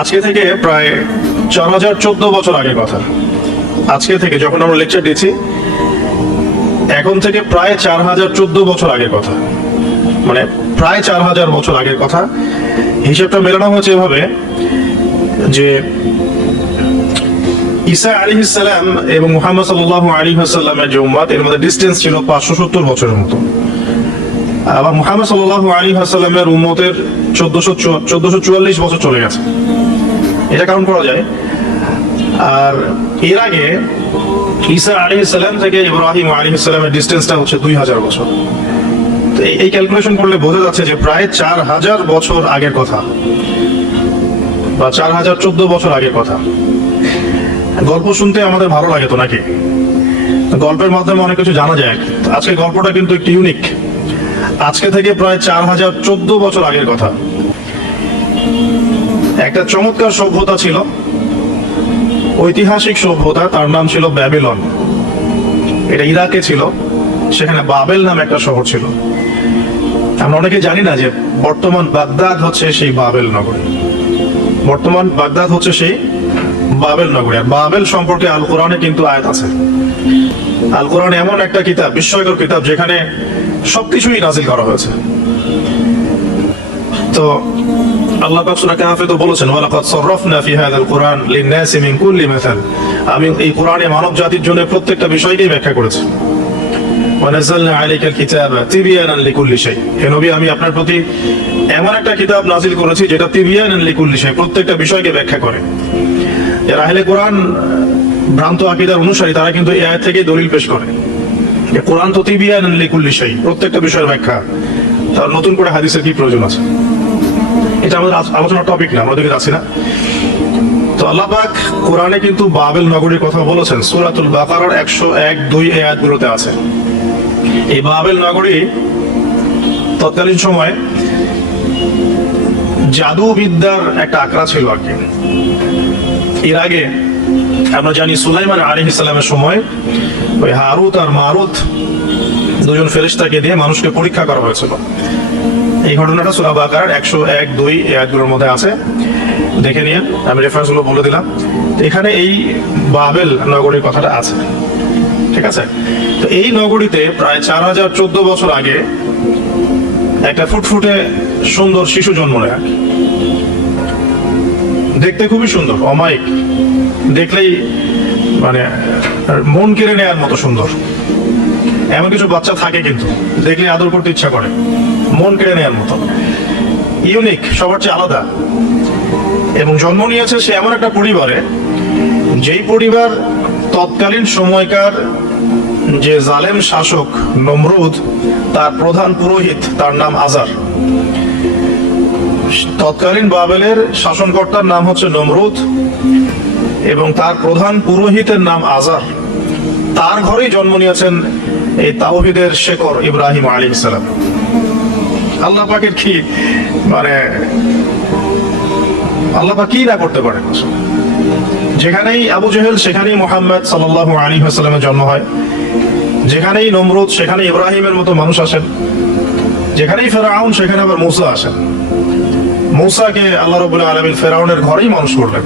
আজকে থেকে প্রায় 4014 বছর আগের কথা। আজকে থেকে যখন আমরা লেকচার দিচ্ছি, এখন থেকে প্রায় 4014 বছর আগের কথা, মানে প্রায় 4000 বছর আগের কথা। হিসাবটা মেলানো হয়েছে এভাবে যে ঈসা আলাইহিস সালাম এবং মুহাম্মদ সাল্লাল্লাহু আলাইহি ওয়াসাল্লামের যে উম্মত, এর মধ্যে ডিসটেন্স ছিল 570 বছরের মতো। আবার মুহাম্মদ সাল্লাল্লাহু আলাইহি ওয়াসাল্লামের উম্মতের 1444 বছর চলে গেছে, এটা কাউন্ট করা যায়। আর এর আগে ঈসা আলাইহিস সালাম থেকে ইব্রাহিম আলাইহিস সালামের ডিসটেন্সটা হচ্ছে 2000 বছর। তো এই ক্যালকুলেশন করলে বোঝা যাচ্ছে যে প্রায় 4000 বছর আগের কথা, বা 4014 বছর আগের কথা। গল্প শুনতে আমাদের ভালো লাগে তো নাকি? গল্পের মাধ্যমে অনেক কিছু জানা যায়। আজকে গল্পটা কিন্তু একটু ইউনিক। আজকে থেকে প্রায় 4014 বছর আগের কথা। একটা চমৎকার সভ্যতা ছিল, ঐতিহাসিক সভ্যতা, তার নাম ছিল ব্যাবিলন। এটা ইরাকে ছিল, সেখানে বাবেল নামে একটা শহর ছিল। আমরা অনেকে জানি না যে বর্তমান বাগদাদ হচ্ছে সেই বাবেল নগরী। বর্তমান বাগদাদ হচ্ছে সেই বাবেল নগরী। আর বাবেল সম্পর্কে আল কোরআনে কিন্তু আয়াত আছে। আল কোরআন এমন একটা কিতাব, বিস্ময়কর কিতাব, যেখানে সবকিছুই নাজিল করা হয়েছে। তো আল্লাহ পাক সূরা কাহফে তো বলেছেন, ওয়ালাকাদ সাররাফনা ফি হাযাল কুরআন লিন-নাসি মিন কুল্লি মাসাল। আমি এই কোরআনে মানব জাতির জন্য প্রত্যেকটা বিষয়কেই ব্যাখ্যা করেছি। ওয়া নাযালনা আলাইকাল কিতাবা তিবয়ানান লিকুল্লি শাই। হে নবী, আমি আপনার প্রতি এমন একটা কিতাব নাজিল করেছি যেটা তিবয়ানান লিকুল্লি শাই, প্রত্যেকটা বিষয়কে ব্যাখ্যা করে। যারা আহলে কোরআন ভ্রান্ত আকীদার অনুসারী, তারা কিন্তু এই আয়াত থেকে দলিল পেশ করে যে কোরআন তো তিবয়ানান লিকুল্লি শাই, প্রত্যেকটা বিষয়ের ব্যাখ্যা। তার নতুন করে হাদিসের কি প্রয়োজন আছে? এটা আমাদের আলোচনার টপিক না, আমরা ওদিকে যাচ্ছি না। তো আল্লাহ পাক কোরআনে কিন্তু বাবেল নগরীর কথা বলেছেন। সূরাতুল বাকারার 101-2 আয়াতগুলোতে আছে। এই বাবেল নগরী তৎকালীন সময় জাদুবিদ্যার একটা আকড়া ছিল আর কি। এর আগে আমরা জানি সুলাইমান আলাইহিস সালামের সময় ওই হারুত আর মারুত দুজন ফেরেশতাকে দিয়ে মানুষকে পরীক্ষা করা হয়েছিল। এই ঘটনাটা সূরা বাকারার 101-2 আয়াতগুলোর মধ্যে আছে, দেখে নিয়ে আমি রেফারেন্স গুলো বলে দিলাম। এখানে এই বাবেল নগরীর কথাটা আছে, ঠিক আছে? তো এই নগরীতে প্রায় 4014 বছর আগে একটা ফুটফুটে সুন্দর শিশু জন্ম নেয়। দেখতে খুবই সুন্দর, অমায়িক, দেখলেই মানে মন কেড়ে নেওয়ার মতো সুন্দর। এমন কিছু বাচ্চা থাকে কিন্তু দেখলে আদর করতে ইচ্ছা করে, মন কেড়ে নেওয়ার মতো, ইউনিক, সবার চেয়ে আলাদা। এবং জন্ম নিয়েছে সে এমন একটা পরিবারে, যেই পরিবার তৎকালীন সময়কার যে জালেম শাসক নমরুদ, তার প্রধান পুরোহিত, তার নাম আজার। তৎকালীন বাবেলের শাসনকর্তার নাম হচ্ছে নমরুদ এবং তার প্রধান পুরোহিতের নাম আজার। তার ঘরেই জন্ম নিয়েছেন এই তাওহীদের শেকর ইব্রাহিম আলাইহিস সালাম। আল্লাহ পাকের কি মানে, আল্লাহ পাক কি না করতে পারেন। যেখানেই আবু জেহেল, সেখানেই মুহাম্মদ সাল্লাল্লাহু আলাইহি ওয়াসাল্লামের জন্ম হয়। যেখানেই নমরুদ, সেখানে ইব্রাহিমের মতো মানুষ আসেন। যেখানেই ফেরাউন, সেখানে আবার মূসা আসেন। মূসাকে আল্লাহ রাব্বুল আলামিন ফেরাউনের ঘরেই মানুষ করলেন।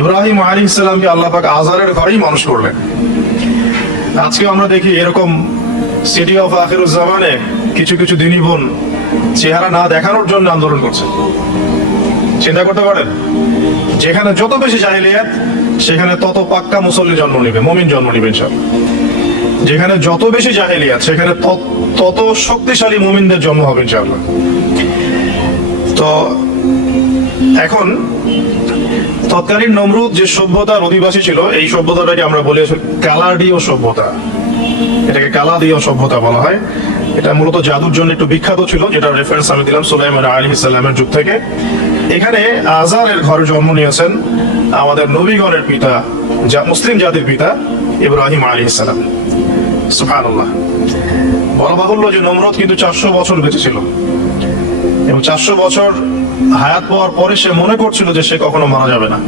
ইব্রাহিম আলাইহিস সালামকে আল্লাহ পাক আজারের ঘরেই মানুষ করলেন। আজকে আমরা দেখি এরকম সিটি অফ আখিরুজ জামানে কিছু কিছু দিনী বোন চেহারা না দেখানোর জন্য আন্দোলন করছে। চিন্তা করতে পারেন, যেখানে যত বেশি জাহেলিয়াত, সেখানে তত পাক্কা মুসল্লি জন্ম নিবে, মুমিন জন্ম নিবে ইনশাআল্লাহ। যেখানে যত বেশি জাহেলিয়াত, সেখানে তত শক্তিশালী মুমিনদের জন্ম হবে ইনশাআল্লাহ। তো এখন তৎকালীন নমরুদ যে সভ্যতার অধিবাসী ছিল, এই সভ্যতাটাকে আমরা বলি কালাডীয় সভ্যতা। এটাকে কালাডীয় সভ্যতা বলা হয়। এটা মূলত জাদুর জন্য একটু বিখ্যাত ছিল, যেটা রেফারেন্স আমি দিলাম সুলাইমান আলাইহিস সালামের যুগ থেকে। এখানে আজারের ঘরে জন্ম নিয়েছেন আমাদের নবীগণের পিতা, মুসলিম জাতির পিতা ইব্রাহিম আলাইহিস সালাম। সুবহানাল্লাহ। বলা বাহুল্য যে নমরুদ কিন্তু 400 বছর বেঁচে ছিল এবং 400 বছর হায়াত পাওয়ার পরে সে মনে করছিল যে সে কখনো মারা যাবে না।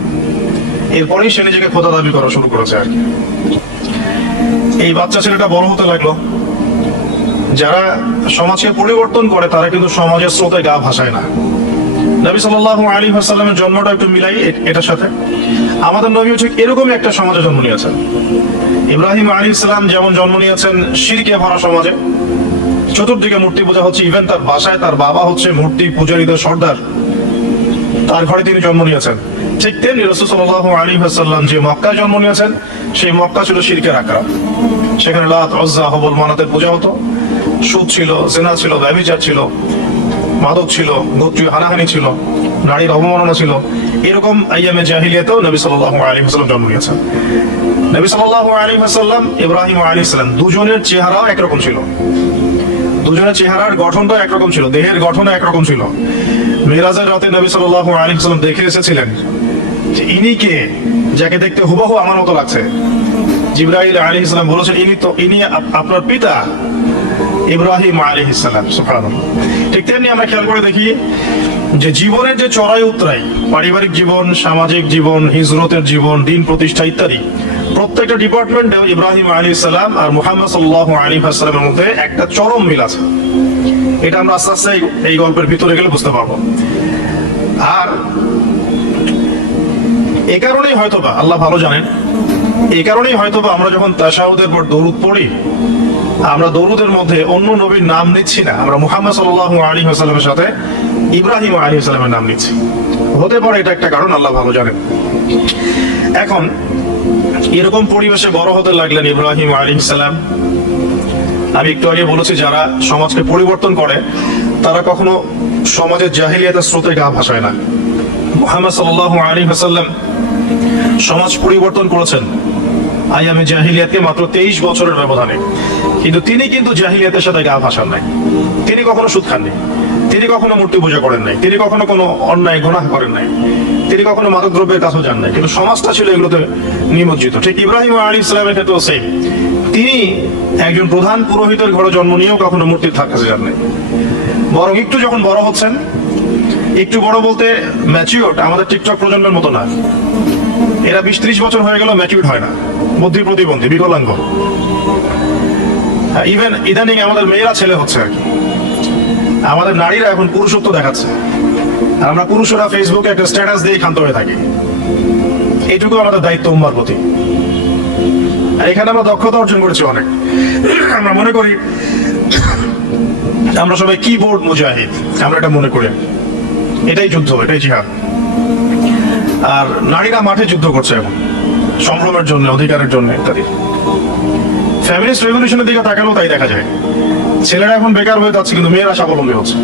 এরপরেই সে নিজেকে খোদা দাবি করা শুরু করেছে আর কি। এই বাচ্চা ছেলেটা বড় হতে লাগলো। যারা সমাজকে পরিবর্তন করে, তারা কিন্তু সমাজের স্রোতে গা ভাসায় না। নবী সাল্লাল্লাহু আলাইহি ওয়াসাল্লামের জন্মটা একটু মিলাই এটার সাথে। আমাদের নবীও ঠিক এরকমই একটা সমাজে জন্ম নিয়েছেন। ইব্রাহিম আলাইহিস সালাম যেমন জন্ম নিয়েছেন শিরকে ভরা সমাজে, চতুর্দিকে মূর্তি পূজা হচ্ছে, ইভেন তার বাসায় তার বাবা হচ্ছে মূর্তি পূজারীদের সর্দার, তার ঘরে তিনি জন্ম নিয়েছেন। ঠিক তেমনি রাসূল সাল্লাল্লাহু আলাইহি ওয়াসাল্লাম যে মক্কায় জন্ম নিয়েছেন, সেই মক্কা ছিল শিরকের আখড়া। সেখানে লাত, উজ্জা, হুবল, মানাতের পূজা হতো, সুদ ছিল, জিনা ছিল, ব্যভিচার ছিল, মাদক ছিল, গোত্রীয় হানাহানি ছিল, নারীর অবমাননা ছিল। এরকম আইয়ামে জাহিলিয়াতেও নবী সাল্লাল্লাহু আলাইহি ওয়াসাল্লাম জন্ম নিয়েছেন। নবী সাল্লাল্লাহু আলাইহি ওয়াসাল্লাম, ইব্রাহিম আলাইহিস সালাম, দুজনের চেহারাও একরকম ছিল, দুজনের চেহারার গঠনটা একরকম ছিল, দেহের গঠনও একরকম ছিল। মিরাজের রাতে নবী সাল্লাল্লাহু আলাইহি ওয়াসাল্লাম দেখে এসেছিলেন যে ইনি কে, যাকে দেখতে হুবহু আমার মতো লাগছে। জিবরাইল আলাইহিস সালাম বলেছেন ইনি আপনার পিতা ইব্রাহিম আলাইহিস সালাম। সুবহানাল্লাহ। ঠিক তেমনি আমরা খেয়াল করে দেখি যে জীবনের যে চড়াই উতরাই, পারিবারিক জীবন, সামাজিক জীবন, হিজরতের জীবন, দিন প্রতিষ্ঠা ইত্যাদি, প্রত্যেকটা ডিপার্টমেন্টে ইব্রাহিম আলাইহিস সালাম আর মুহাম্মদ সাল্লাল্লাহু আলাইহি ওয়াসাল্লামের মধ্যে একটা চরম মিল আছে। এটা আমরা আস্তে আস্তে এই গল্পের ভিতরে গেলে বুঝতে পারবো। আর এ কারণেই হয়তোবা আল্লাহ ভালো জানেন, এই কারণেই হয়তোবা আমরা যখন তাশাহুদের পর দরুদ পড়ি, আমরা দরুদের মধ্যে অন্য নবীর নাম নিচ্ছি না, আমরা মুহাম্মদ সাল্লাল্লাহু আলাইহি ওয়াসাল্লামের সাথে ইব্রাহিম আলাইহিস সালামের নাম নিচ্ছি। হতে পারে এটা একটা কারণ, আল্লাহ ভালো জানেন। এখন এরকম পরিবেশে বড় হতে লাগলেন ইব্রাহিম আলাইহিস সালাম। আমি একটু আগে বলেছি যারা সমাজকে পরিবর্তন করে তারা কখনো সমাজের জাহিলিয়াতের স্রোতে গা ভাসায় না। মুহাম্মদ সাল্লাল্লাহু আলাইহি ওয়াসাল্লাম সমাজ পরিবর্তন করেছেন আইয়ামে জাহিলিয়াতকে মাত্র 23 বছরের ব্যবধানে, কিন্তু তিনি কিন্তু জাহিলিয়াতের সাথে গা ভাসান নাই। তিনি কখনো সুদ খাননি, তিনি কখনো মূর্তি পূজা করেন নাই, তিনি কখনো কোনো অন্যায় গুনাহ করেন নাই, তিনি কখনো মাদক দ্রব্যের কাছেও যান নাই, কিন্তু সমাজটা ছিল এগুলোতে নিমজ্জিত। ঠিক ইব্রাহিম আলাইহিস সালামের ক্ষেত্রেও সেম, তিনি একজন প্রধান পুরোহিতের ঘরে জন্ম নিয়েও কখনো মূর্তির কাছে যান নাই। বরং একটু যখন বড় হচ্ছেন, একটু বড় বলতে ম্যাচিউরড, আমাদের টিকটক প্রজন্মের মতো না, এরা 20-30 বছর হয়ে গেল ম্যাচিউরড হয় না, বুদ্ধি প্রতিবন্ধী, বিকলাঙ্গ। ইভেন ইদানিং আমাদের মেয়েরা ছেলে হচ্ছে আর কি, আমাদের নারীরা এখন পুরুষত্ব দেখাচ্ছে, আর আমরা পুরুষরা ফেসবুকে একটা স্ট্যাটাস দিয়ে ক্ষান্ত হয়ে থাকি। এইটুকু আমাদের দায়িত্ব উম্মার প্রতি। এখানে আমরা দক্ষতা অর্জন করেছি অনেক। আমরা মনে করি আমরা সবাই কিবোর্ড মুজাহিদ, আমরা এটা মনে করি এটাই যুদ্ধ, এটাই জিহাদ। আর নারীরা মাঠে যুদ্ধ করছে এখন সম্ভ্রমের জন্য, অধিকারের জন্য ইত্যাদি। ফ্যামিলিস্ট রেভলিউশনের দিকে তাকালেও তাই দেখা যায়। ছেলেরা এখন বেকার হয়ে যাচ্ছে, কিন্তু মেয়েরা স্বাবলম্বী হচ্ছে।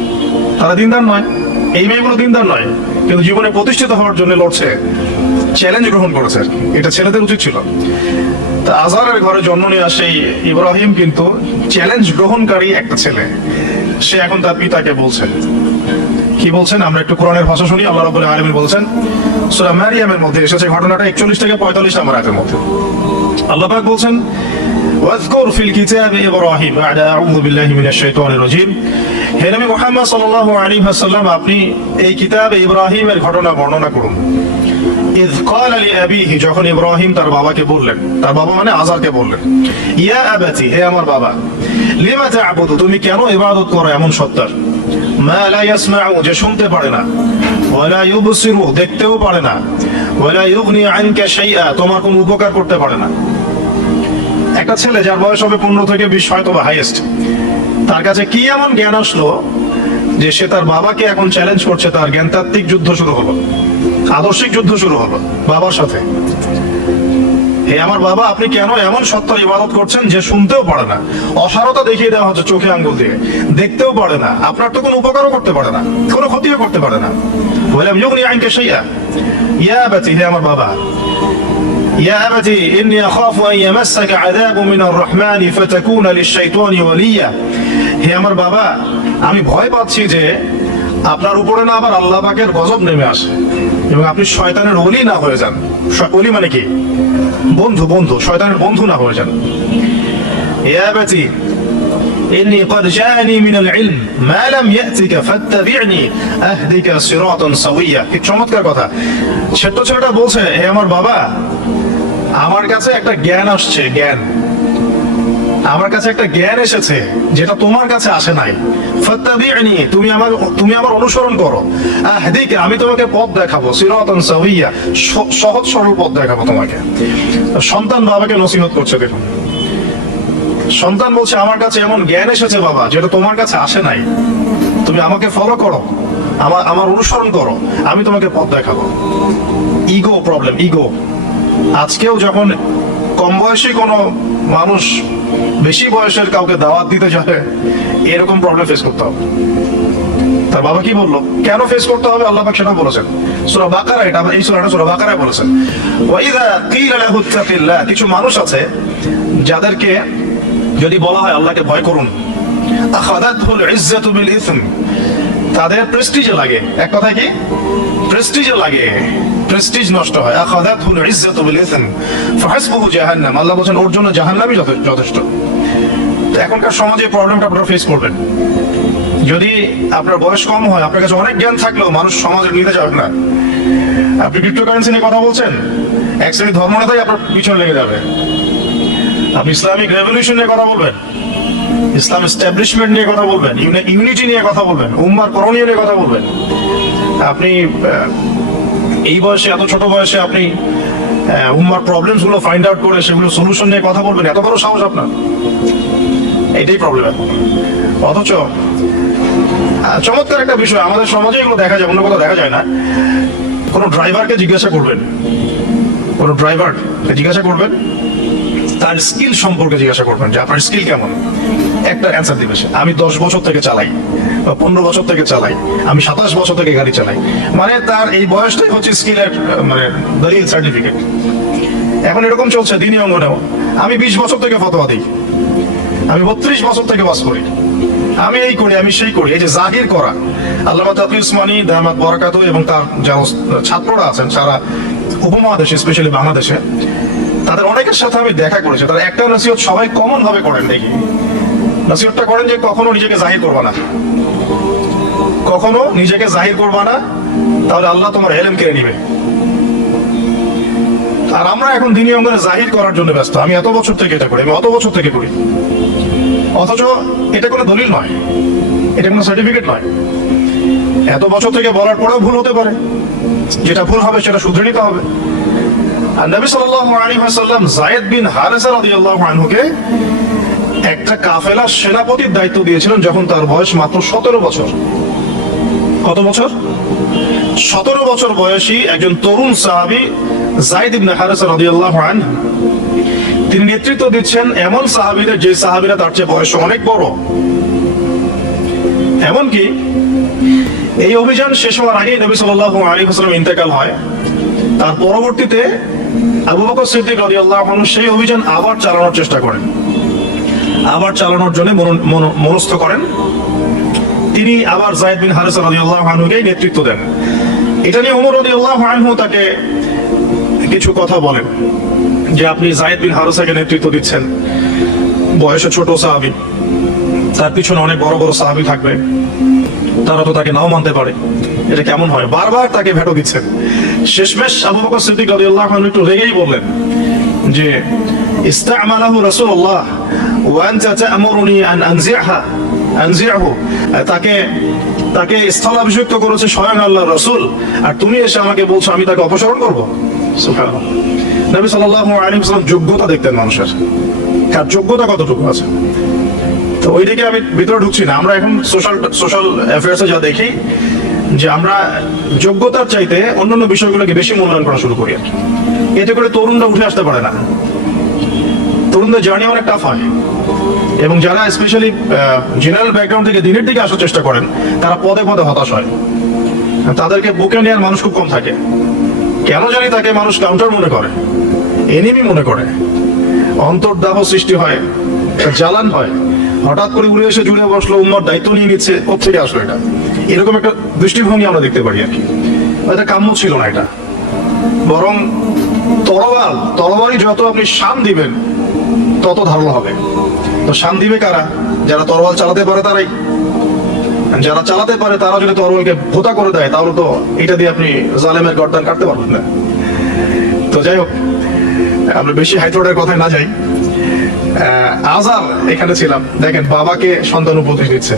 তারা দিনদার নয়, এই মেয়েগুলো দিনদার নয়, কিন্তু জীবনে প্রতিষ্ঠিত হওয়ার জন্য লড়ছে, চ্যালেঞ্জ গ্রহণ করেছে আর কি। এটা ছেলেদের উচিত ছিল। তা আজহারের ঘরে জন্ম নিয়ে আসে ইব্রাহিম কিন্তু চ্যালেঞ্জ গ্রহণকারী একটা ছেলে। সে এখন তার পিতাকে বলছেন, কি বলছেন আমরা একটু কোরআনের ভাষা শুনি। আল্লাহ রাব্বুল আলামিন বলছেন, সূরা মারিয়ামের মধ্যে এসেছে ঘটনাটা 41 থেকে 45 নম্বর আয়াতের মধ্যে। আল্লাহ পাক বলছেন, ওয়াজকুর ফিল কিতাবি ইব্রাহিম বা'দা আউযু বিল্লাহি মিনাশ শাইতানির রাজীম। হে নবী মুহাম্মদ সাল্লাল্লাহু আলাইহি ওয়াসাল্লাম, আপনি এই কিতাবে ইব্রাহিমের ঘটনা বর্ণনা করুন। ইয ক্বালা লিআবিহি, যখন ইব্রাহিম তার বাবাকে বললেন, তার বাবা মানে আযরকে বললেন, ইয়া আবাতি, হে আমার বাবা, লিমা তা'বুদু, তুমি কেন ইবাদত করো এমন সত্তার, মা লা ইয়াসমাউ, যে শুনতে পারে না, ওয়ালা ইউবসিরু, দেখতেও পারে না, ওয়ালা ইউগনি আনকা শাইআ, তোমার কোনো উপকার করতে পারে না। একটা ছেলে যার বয়স হবে 15 থেকে 20 হয়তো বা হাইয়েস্ট, তার কাছে কি এমন জ্ঞান আসলো যে সে তার বাবাকে এখন চ্যালেঞ্জ করছে, তার জ্ঞানতাত্ত্বিক যুদ্ধ শুরু হলো, আদর্শিক যুদ্ধ শুরু হলো বাবার সাথে। হে আমার বাবা, আপনি কেন এমন সত্তার ইবাদত করছেন যে শুনতেও পারে না, অসারতা দেখিয়ে দেওয়া হচ্ছে চোখে আঙ্গুল দিয়ে, দেখতেও পারে না, আপনার তো কোনো উপকারও করতে পারে না, কোনো ক্ষতিও করতে পারে না। বললাম ইউগনি আনকা শাইআ, ইয়া আবাতি, হে আমার বাবা, ইয়া আবাতি ইন্নী আখাফু আন ইয়ামাসসাকা আযাবু মিনার রাহমানি ফাতাকুনা লিশ-শাইতানি ওয়ালিয়া, হে আমার বাবা, আমি ভয় পাচ্ছি যে আপনার উপরে না আবার আল্লাহ পাকের গজব নেমে আসে এবং আপনি শয়তানের ওলি না হয়ে যান। ওলি মানে কি? বন্ধু, বন্ধু, শয়তানের বন্ধু না হয়ে যান। ইয়া আবাতি ইন্নী ক্বাদ জাআনি মিনাল ইলম মা লাম ইয়াতিকা ফাত্তাবি'নি আহদিকা সিরাতান সাওয়িয়া। কি চমৎকার কথা। ছোট ছেলেটা বলছে, হে আমার বাবা, আমার কাছে একটা জ্ঞান আসছে, জ্ঞান আমার কাছে একটা জ্ঞান এসেছে যেটা তোমার কাছে আসে নাই। ফাত্তাবি'নি, তুমি আমার অনুসরণ করো। আহদিকা, আমি তোমাকে পথ দেখাবো। সিরাতান সাওয়িয়া, সহজ সরল পথ দেখাবো তোমাকে। সন্তান বাবাকে নসিহত করছে। দেখুন, সন্তান বলছে আমার কাছে এমন জ্ঞান এসেছে বাবা যেটা তোমার কাছে আসে নাই, তুমি আমাকে ফলো করো, আমার অনুসরণ করো, আমি তোমাকে পথ দেখাবো। Ego problem, ego. আজকেও যখন কম বয়সী কোনো মানুষ বেশি বয়সের কাউকে দাওয়াত দিতে যাবে, এরকম প্রবলেম ফেস করতে হবে। তার বাবা কি বললো, কেন ফেস করতে হবে আল্লাহ পাক সেটা বলেছেন সূরা বাকারা। এটা এই সূরা বাকারায় বলেছেন, ওয়া ইযা কিলা লাহু ইত্তাকিল্লাহ। কিছু মানুষ আছে যাদেরকে যদি বলা হয় আল্লাহকে ভয় করুন, আখাযাতহুল ইজ্জাতু বিল ইসম, তাদের প্রেস্টিজে লাগে। এক কথা কি, প্রেস্টিজে লাগে, প্রেস্টিজ নষ্ট হয়। আখাযাতহুল ইজ্জাতু বিল ইসম ফাহাসবুহু জাহান্নাম, আল্লাহ বলেন ওর জন্য জাহান্নামই যথেষ্ট। তো এখনকার সমাজে প্রবলেমটা আপনারা ফেস করবেন। যদি আপনার বয়স কম হয়, আপনার কাছে অনেক জ্ঞান থাকলেও মানুষ সমাজে নিতে যাবে না। আপনি ক্রিপ্টোকারেন্সি নিয়ে কথা বলছেন, এক শ্রেণী ধর্মনেতাই আপনার পিছনে লেগে যাবে। আপনি ইসলামিক রেভলিউশন নিয়ে কথা বলবেন, ইসলাম এস্টাবলিশমেন্ট নিয়ে কথা বলবেন, ইউনিটি নিয়ে কথা বলবেন, উম্মার করণীয় নিয়ে কথা বলবেন। আপনি এই বয়সে, এত ছোট বয়সে আপনি উম্মার প্রবলেমস গুলো ফাইন্ড আউট করে সেগুলো সলিউশন নিয়ে কথা বলবেন, এত বড় সাহস আপনার? এটাই প্রবলেম। অথচ চমৎকার একটা বিষয়, আমাদের সমাজে এগুলো দেখা যায়, অন্য কোথাও দেখা যায় না। কোন ড্রাইভারকে জিজ্ঞাসা করবেন, কোন ড্রাইভারকে জিজ্ঞাসা করবেন, তার স্কিল সম্পর্কে জিজ্ঞাসা করবেন যে আপনার স্কিল কেমন। একটা অ্যান্সার দিবে সে, আমি 10 বছর থেকে চালাই, বা 15 বছর থেকে চালাই, আমি 27 বছর থেকে গাড়ি চালাই। মানে তার এই বয়সটাই হচ্ছে স্কিলের মানে দলিল, সার্টিফিকেট। এখন এরকম চলছে দিনী অঙ্গনেও। আমি 20 বছর থেকে ফতোয়া দিই, আমি 32 বছর থেকে ওয়াজ করি, আমি এই করি, আমি সেই করি। এই যে জাহির করা, আল্লামা তাকি উসমানী দামাত বরাকাতু এবং তার যারা ছাত্ররা আছেন সারা উপমহাদেশে, স্পেশালি বাংলাদেশে, তাদের অনেকের সাথে আমি দেখা করেছি। তারা একটা নসিহত সবাই কমন ভাবে করেন। দেখি নসিহতটা করেন যে কখনো নিজেকে জাহির করবা না, কখনো নিজেকে জাহির করবা না, তাহলে আল্লাহ তোমার ইলম কেড়ে নিবে। আর আমরা এখন দিনী অঙ্গনে জাহির করার জন্য ব্যস্ত। আমি এত বছর থেকে এটা করি, আমি অত বছর থেকে করি, অথচ এটা কোনো দলিল নয়, এটা কোনো সার্টিফিকেট নয়। এত বছর থেকে বলার পরেও ভুল হতে পারে, যেটা ভুল হবে সেটা শুধরে নিতে হবে। আর নবী সাল্লাল্লাহু আলাইহি ওয়াসাল্লাম যায়েদ বিন হারেসা রাদিয়াল্লাহু আনহুকে একটা কাফেলার সেনাপতির দায়িত্ব দিয়েছিলেন যখন তার বয়স মাত্র 17 বছর। কত বছর? 17 বছর বয়সী একজন তরুণ সাহাবী যায়েদ ইবনে হারেসা রাদিয়াল্লাহু আনহু, তিনি নেতৃত্ব দিচ্ছেন এমন সাহাবীদের যে সাহাবীরা তার চেয়ে বয়স অনেক বড়। এমনকি এই অভিযান শেষ হওয়ার আগেই নবী সাল্লাল্লাহু আলাইহি ওয়াসাল্লাম ইন্তেকাল হয়। তার পরবর্তীতে আবু বকর সিদ্দিক রাদিয়াল্লাহু আনহু সেই অভিযান আবার চালানোর চেষ্টা করেন, আবার চালানোর জন্য মনস্থ করেন। তিনি আবার যায়েদ বিন হারেসা রাদিয়াল্লাহু আনহুকে নেতৃত্ব দেন। এটা নিয়ে ওমর রাদিয়াল্লাহু আনহু তাকে কিছু কথা বলেন যে আপনি যায়েদ বিন হারেসাকে নেতৃত্ব দিচ্ছেন, বয়সে ছোট সাহাবী, তার পিছনে অনেক বড় বড় সাহাবী থাকবে, তারা তো তাকে নাও মানতে পারে, এটা কেমন হয়? বারবার তাকে ভেটো দিচ্ছেন। শেষমেশ আবু বকর সিদ্দিক রাদিয়াল্লাহু আনহু একটু রেগেই বললেন যে ইস্তা'মালাহু রাসূলুল্লাহ ওয়া আনতা তা'মুরুনি আন আনজি'হু, তাকে স্থলাভিষিক্ত করেছে স্বয়ং আল্লাহর রাসূল, আর তুমি এসে আমাকে বলছো আমি তাকে অপসারণ করব। সুবহানাল্লাহ। নবী সাল্লাল্লাহু আলাইহি ওয়াসাল্লাম যোগ্যতা দেখতেন মানুষের, কার যোগ্যতা কতটুকু আছে। তো ওই দিকে আমি ভিতরে ঢুকছি না। আমরা এখন সোশ্যাল অ্যাফেয়ার্সে যা দেখি যে আমরা যোগ্যতার চাইতে অন্যান্য বিষয়গুলোকে বেশি মূল্যায়ন করা শুরু করি, এতে করে তরুণরা উঠে আসতে পারে না। তরুণদের জার্নি অনেক টাফ হয়, এবং যারা স্পেশালি জেনারেল ব্যাকগ্রাউন্ড থেকে দিনের দিকে আসার চেষ্টা করেন তারা পদে পদে হতাশ হয়। তাদেরকে বুকে নেওয়ার মানুষ খুব কম থাকে। কেন জানি তাকে মানুষ কাউন্টার মনে করে, এনিমি মনে করে, অন্তর্দাহ সৃষ্টি হয়, জ্বালান হয়। হঠাৎ করে উড়ে এসে জুড়ে বসলো, উম্মার দায়িত্ব নিয়ে নিচ্ছে, কোথেকে আসলো এটা? এরকম একটা দৃষ্টিভঙ্গি আমরা দেখতে পারি আর কি। এটা কাম্য ছিল না। এটা বরং তরবারি যত আপনি শান দিবেন তত ধারালো হবে। তো শান দিবে কারা? যারা তরোয়াল চালাতে পারে তারাই। যারা চালাতে পারে তারা যদি তরোয়ালকে ভোতা করে দেয় তাহলে তো এটা দিয়ে আপনি জালেমের গর্দান কাটতে পারবেন না। তো যাই হোক, আমরা বেশি হাইথোড়ের কথায় না যাই। আজার এখানে ছিলাম, দেখেন বাবাকে সন্তান উপদেশ দিচ্ছে।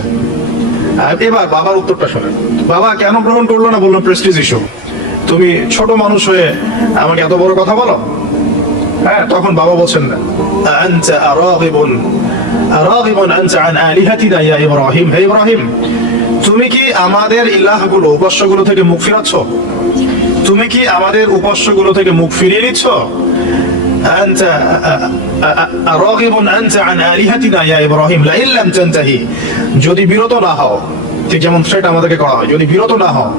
এবার বাবার উত্তরটা শোনেন। বাবা কেন গ্রহণ করলো না? বললো প্রেস্টিজ ইস্যু। তুমি ছোট মানুষ হয়ে আমাকে এত বড় কথা বলো। হ্যাঁ, তখন বাবা বলছেন না, আনতা রাগিবুন আনতা আন আলিহাতিনা ইয়া ইব্রাহিম, হে ইব্রাহিম তুমি কি আমাদের ইলাহগুলো, উপাস্যগুলো থেকে মুখ ফিরাচ্ছ? তুমি কি আমাদের উপাস্যগুলো থেকে মুখ ফিরিয়ে নিচ্ছ? আনতা রাগিবুন আনতা আন আলিহাতিনা ইয়া ইব্রাহিম লা ইন লাম তানতাহি, যদি বিরত না হও, ঠিক যেমন সেটা আমাদেরকে করা হয়, যদি বিরত না হও,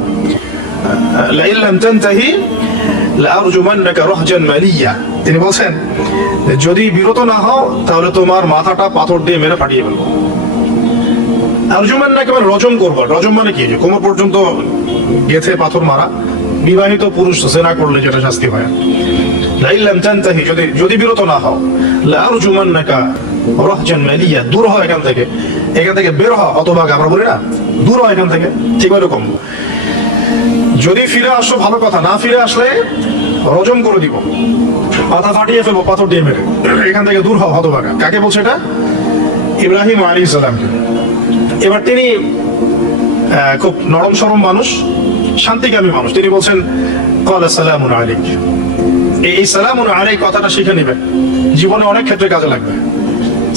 লা ইন লাম তানতাহি লাআরজুমান্নাকা রাহজান মালিয়া, তিনি বলছেন যদি বিরত না হও তাহলে তোমার মাথাটা পাথর দিয়ে মেরে ফাটিয়ে ফেলবো। আরজুমান্নাকা মানে রজম করবো। রজম মানে কি? কোমর পর্যন্ত গেথে পাথর মারা। বিবাহিত পুরুষ জেনা করলে যেটা শাস্তি হয়। লা ইন লাম তানতাহি, যদি বিরত না হও, লাআরজুমান্নাকা রাহজান মালিয়া, দূর হয় এখান থেকে বের হও, অথবা আমরা বলি না দূর হয় এখান থেকে, ঠিক ওইরকম। যদি ফিরে আসো ভালো কথা, না ফিরে আসলে রজম করে দিব, মাথা ফাটিয়ে ফেলবো পাথর দিয়ে মেরে, এখান থেকে দূর হও হতভাগা। কাকে বলছে এটা? ইব্রাহিম আলাইহিস সালামকে। এবার তিনি খুব নরম সরম মানুষ, শান্তিকামী মানুষ, তিনি বলছেন ক্বালা সালামুন আলাইক। এই সালামুন আলাইক কথাটা শিখে নেবেন, জীবনে অনেক ক্ষেত্রে কাজে লাগবে।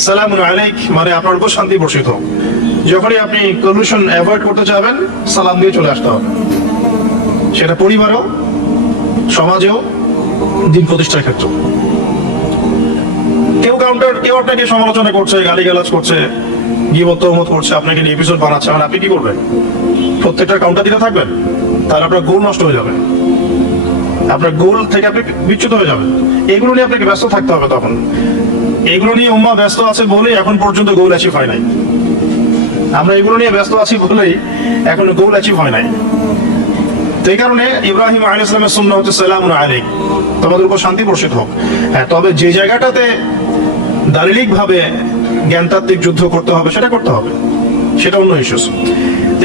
সালামুন আলাইক মানে আপনার উপর শান্তি বর্ষিত হোক। যখনই আপনি কলিউশন অ্যাভয়েড করতে চাইবেন, সালাম দিয়ে চলে আসতে হবে, সেটা পরিবারেও, সমাজেও, দিন প্রতিষ্ঠার ক্ষেত্রে। কেউ আপনাকে সমালোচনা করছে, গালিগালাজ করছে, গীবত তহমত করছে, আপনাকে নিয়ে এপিসোড বানাচ্ছে, মানে আপনি কি করবেন? প্রত্যেকটা কাউন্টার দিতে থাকবেন? তাহলে আপনার গোল নষ্ট হয়ে যাবে, আপনার গোল থেকে আপনি বিচ্যুত হয়ে যাবেন। এগুলো নিয়ে আপনাকে ব্যস্ত থাকতে হবে। তখন এগুলো নিয়ে উম্মাহ ব্যস্ত আছে বলেই এখন পর্যন্ত গোল অ্যাচিভ হয় নাই। আমরা এগুলো নিয়ে ব্যস্ত আছি বলেই এখন গোল অ্যাচিভ হয় নাই। তো এই কারণে ইব্রাহিম আলাইহিস সালামের সুন্নাহ হচ্ছে সালামুন আলাইক, তোমাদের উপর শান্তি বর্ষিত হোক। হ্যাঁ, তবে যে জায়গাটাতে দালিলিক ভাবে জ্ঞানতাত্ত্বিক যুদ্ধ করতে হবে সেটা করতে হবে, সেটা অন্য ইস্যুস।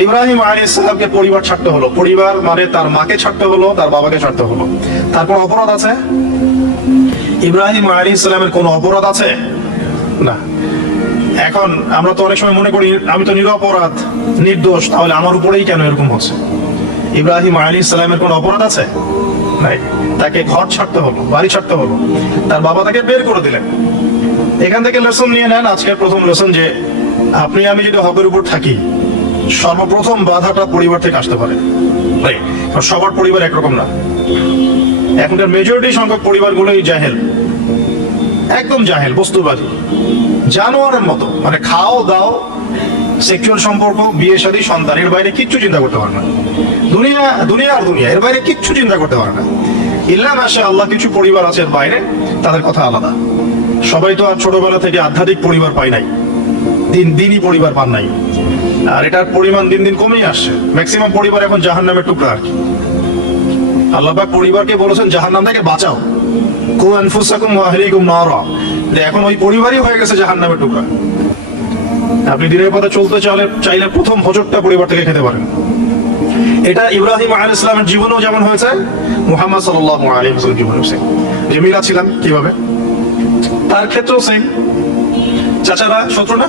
ইব্রাহিম আলাইহিস সালামকে পরিবার ছাড়তে হলো। পরিবার মানে তার মাকে ছাড়তে হলো, তার বাবাকে ছাড়তে হলো। তারপর অপরাধ আছে? ইব্রাহিম আলাইহিস সালামের কোনো অপরাধ আছে? না। এখন আমরা তো অনেক সময় মনে করি আমি তো নিরপরাধ, নির্দোষ, তাহলে আমার উপরেই কেন এরকম হচ্ছে? ইব্রাহিম আলাইহিস সালামের কোনো অপরাধ আছে? নাই। তাকে ঘর ছাড়তে হলো, বাড়ি ছাড়তে হলো, তার বাবা তাকে বের করে দিলেন। এখান থেকে লেসন নিয়ে নেন আজকের প্রথম লেসন, যে আপনি আমি যদি হকের উপর থাকি, সর্বপ্রথম বাধাটা পরিবার থেকে আসতে পারে। সবার পরিবার একরকম না। এখনকার মেজরিটি সংখ্যক পরিবারগুলোই জাহেল, একদম জাহেল, বস্তুবাদী, জানোয়ারের মতো। মানে খাও দাও, সেক্সুয়াল সম্পর্ক, বিয়ে শাদী, সন্তান, এর বাইরে কিচ্ছু চিন্তা করতে পারে না। দুনিয়া আর দুনিয়া, এর বাইরে কিচ্ছু চিন্তা করতে পারে না। ইল্লা মাশাআল্লাহ কিছু পরিবার আছে এর বাইরে, তাদের কথা আলাদা। সবাই তো আর ছোটবেলা থেকে আধ্যাত্মিক পরিবার পায় নাই, দিনই পরিবার পান নাই। আর এটার পরিমাণ দিন দিন কমেই আসছে। ম্যাক্সিমাম পরিবার এখন জাহান্নামের টুকরা আর কি। আল্লাহ পাক পরিবারকে বলেছেন জাহান্নাম থেকে বাঁচাও, কু আনফুসাকুম ওয়া আহলিকুম নারা। এখন ওই পরিবারই হয়ে গেছে জাহান্নামের টুকরা। আপনি দিনের পথে চলতে চাইলে প্রথম হোঁচটটা পরিবার থেকে খেতে পারেন। এটা ইব্রাহিম আলাইহিস সালামের জীবনেও যেমন হয়েছে, মুহাম্মদ সাল্লাল্লাহু আলাইহি ওয়াসাল্লামের জীবনেও সেম। যে মিলা ছিলাম কিভাবে, তার ক্ষেত্রেও সেম। চাচারা শত্রু না?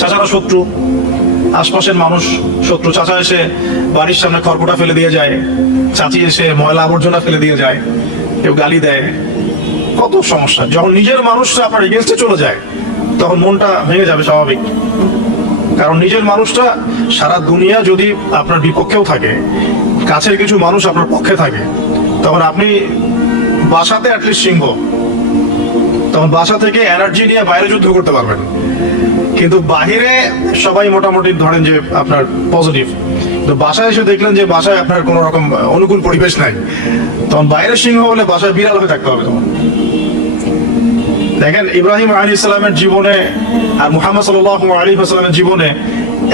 চাচারা শত্রু, আশপাশের মানুষ শত্রু। চাচা এসে বাড়ির সামনে খড়কুটা ফেলে দিয়ে যায়, চাচি এসে ময়লা আবর্জনা ফেলে দিয়ে যায়, কেউ গালি দেয়, কত সমস্যা। যখন নিজের মানুষটা আপনার এগেনস্টে চলে যায়, তখন মনটা ভেঙে যাবে স্বাভাবিক। কারণ নিজের মানুষটা সারা দুনিয়া যদি আপনার বিপক্ষেও থাকে, কাছের কিছু মানুষ আপনার পক্ষে থাকে, তখন আপনি বাসাতে অ্যাটলিস্ট সিংহ, তখন বাসা থেকে এনার্জি নিয়ে বাইরে যুদ্ধ করতে পারবেন। কিন্তু বাহিরে সবাই মোটামুটি ধরেন যে আপনার পজিটিভ, তো বাসায় এসে দেখলেন যে বাসায় আপনার কোনো রকম অনুকূল পরিবেশ নাই, তখন বাইরে সিংহ হলে বাসায় বিড়াল হয়ে থাকতে হবে। তখন দেখেন ইব্রাহিম আলাইহিস সালামের জীবনে আর মুহাম্মদ সাল্লাল্লাহু আলাইহি ওয়াসাল্লামের জীবনে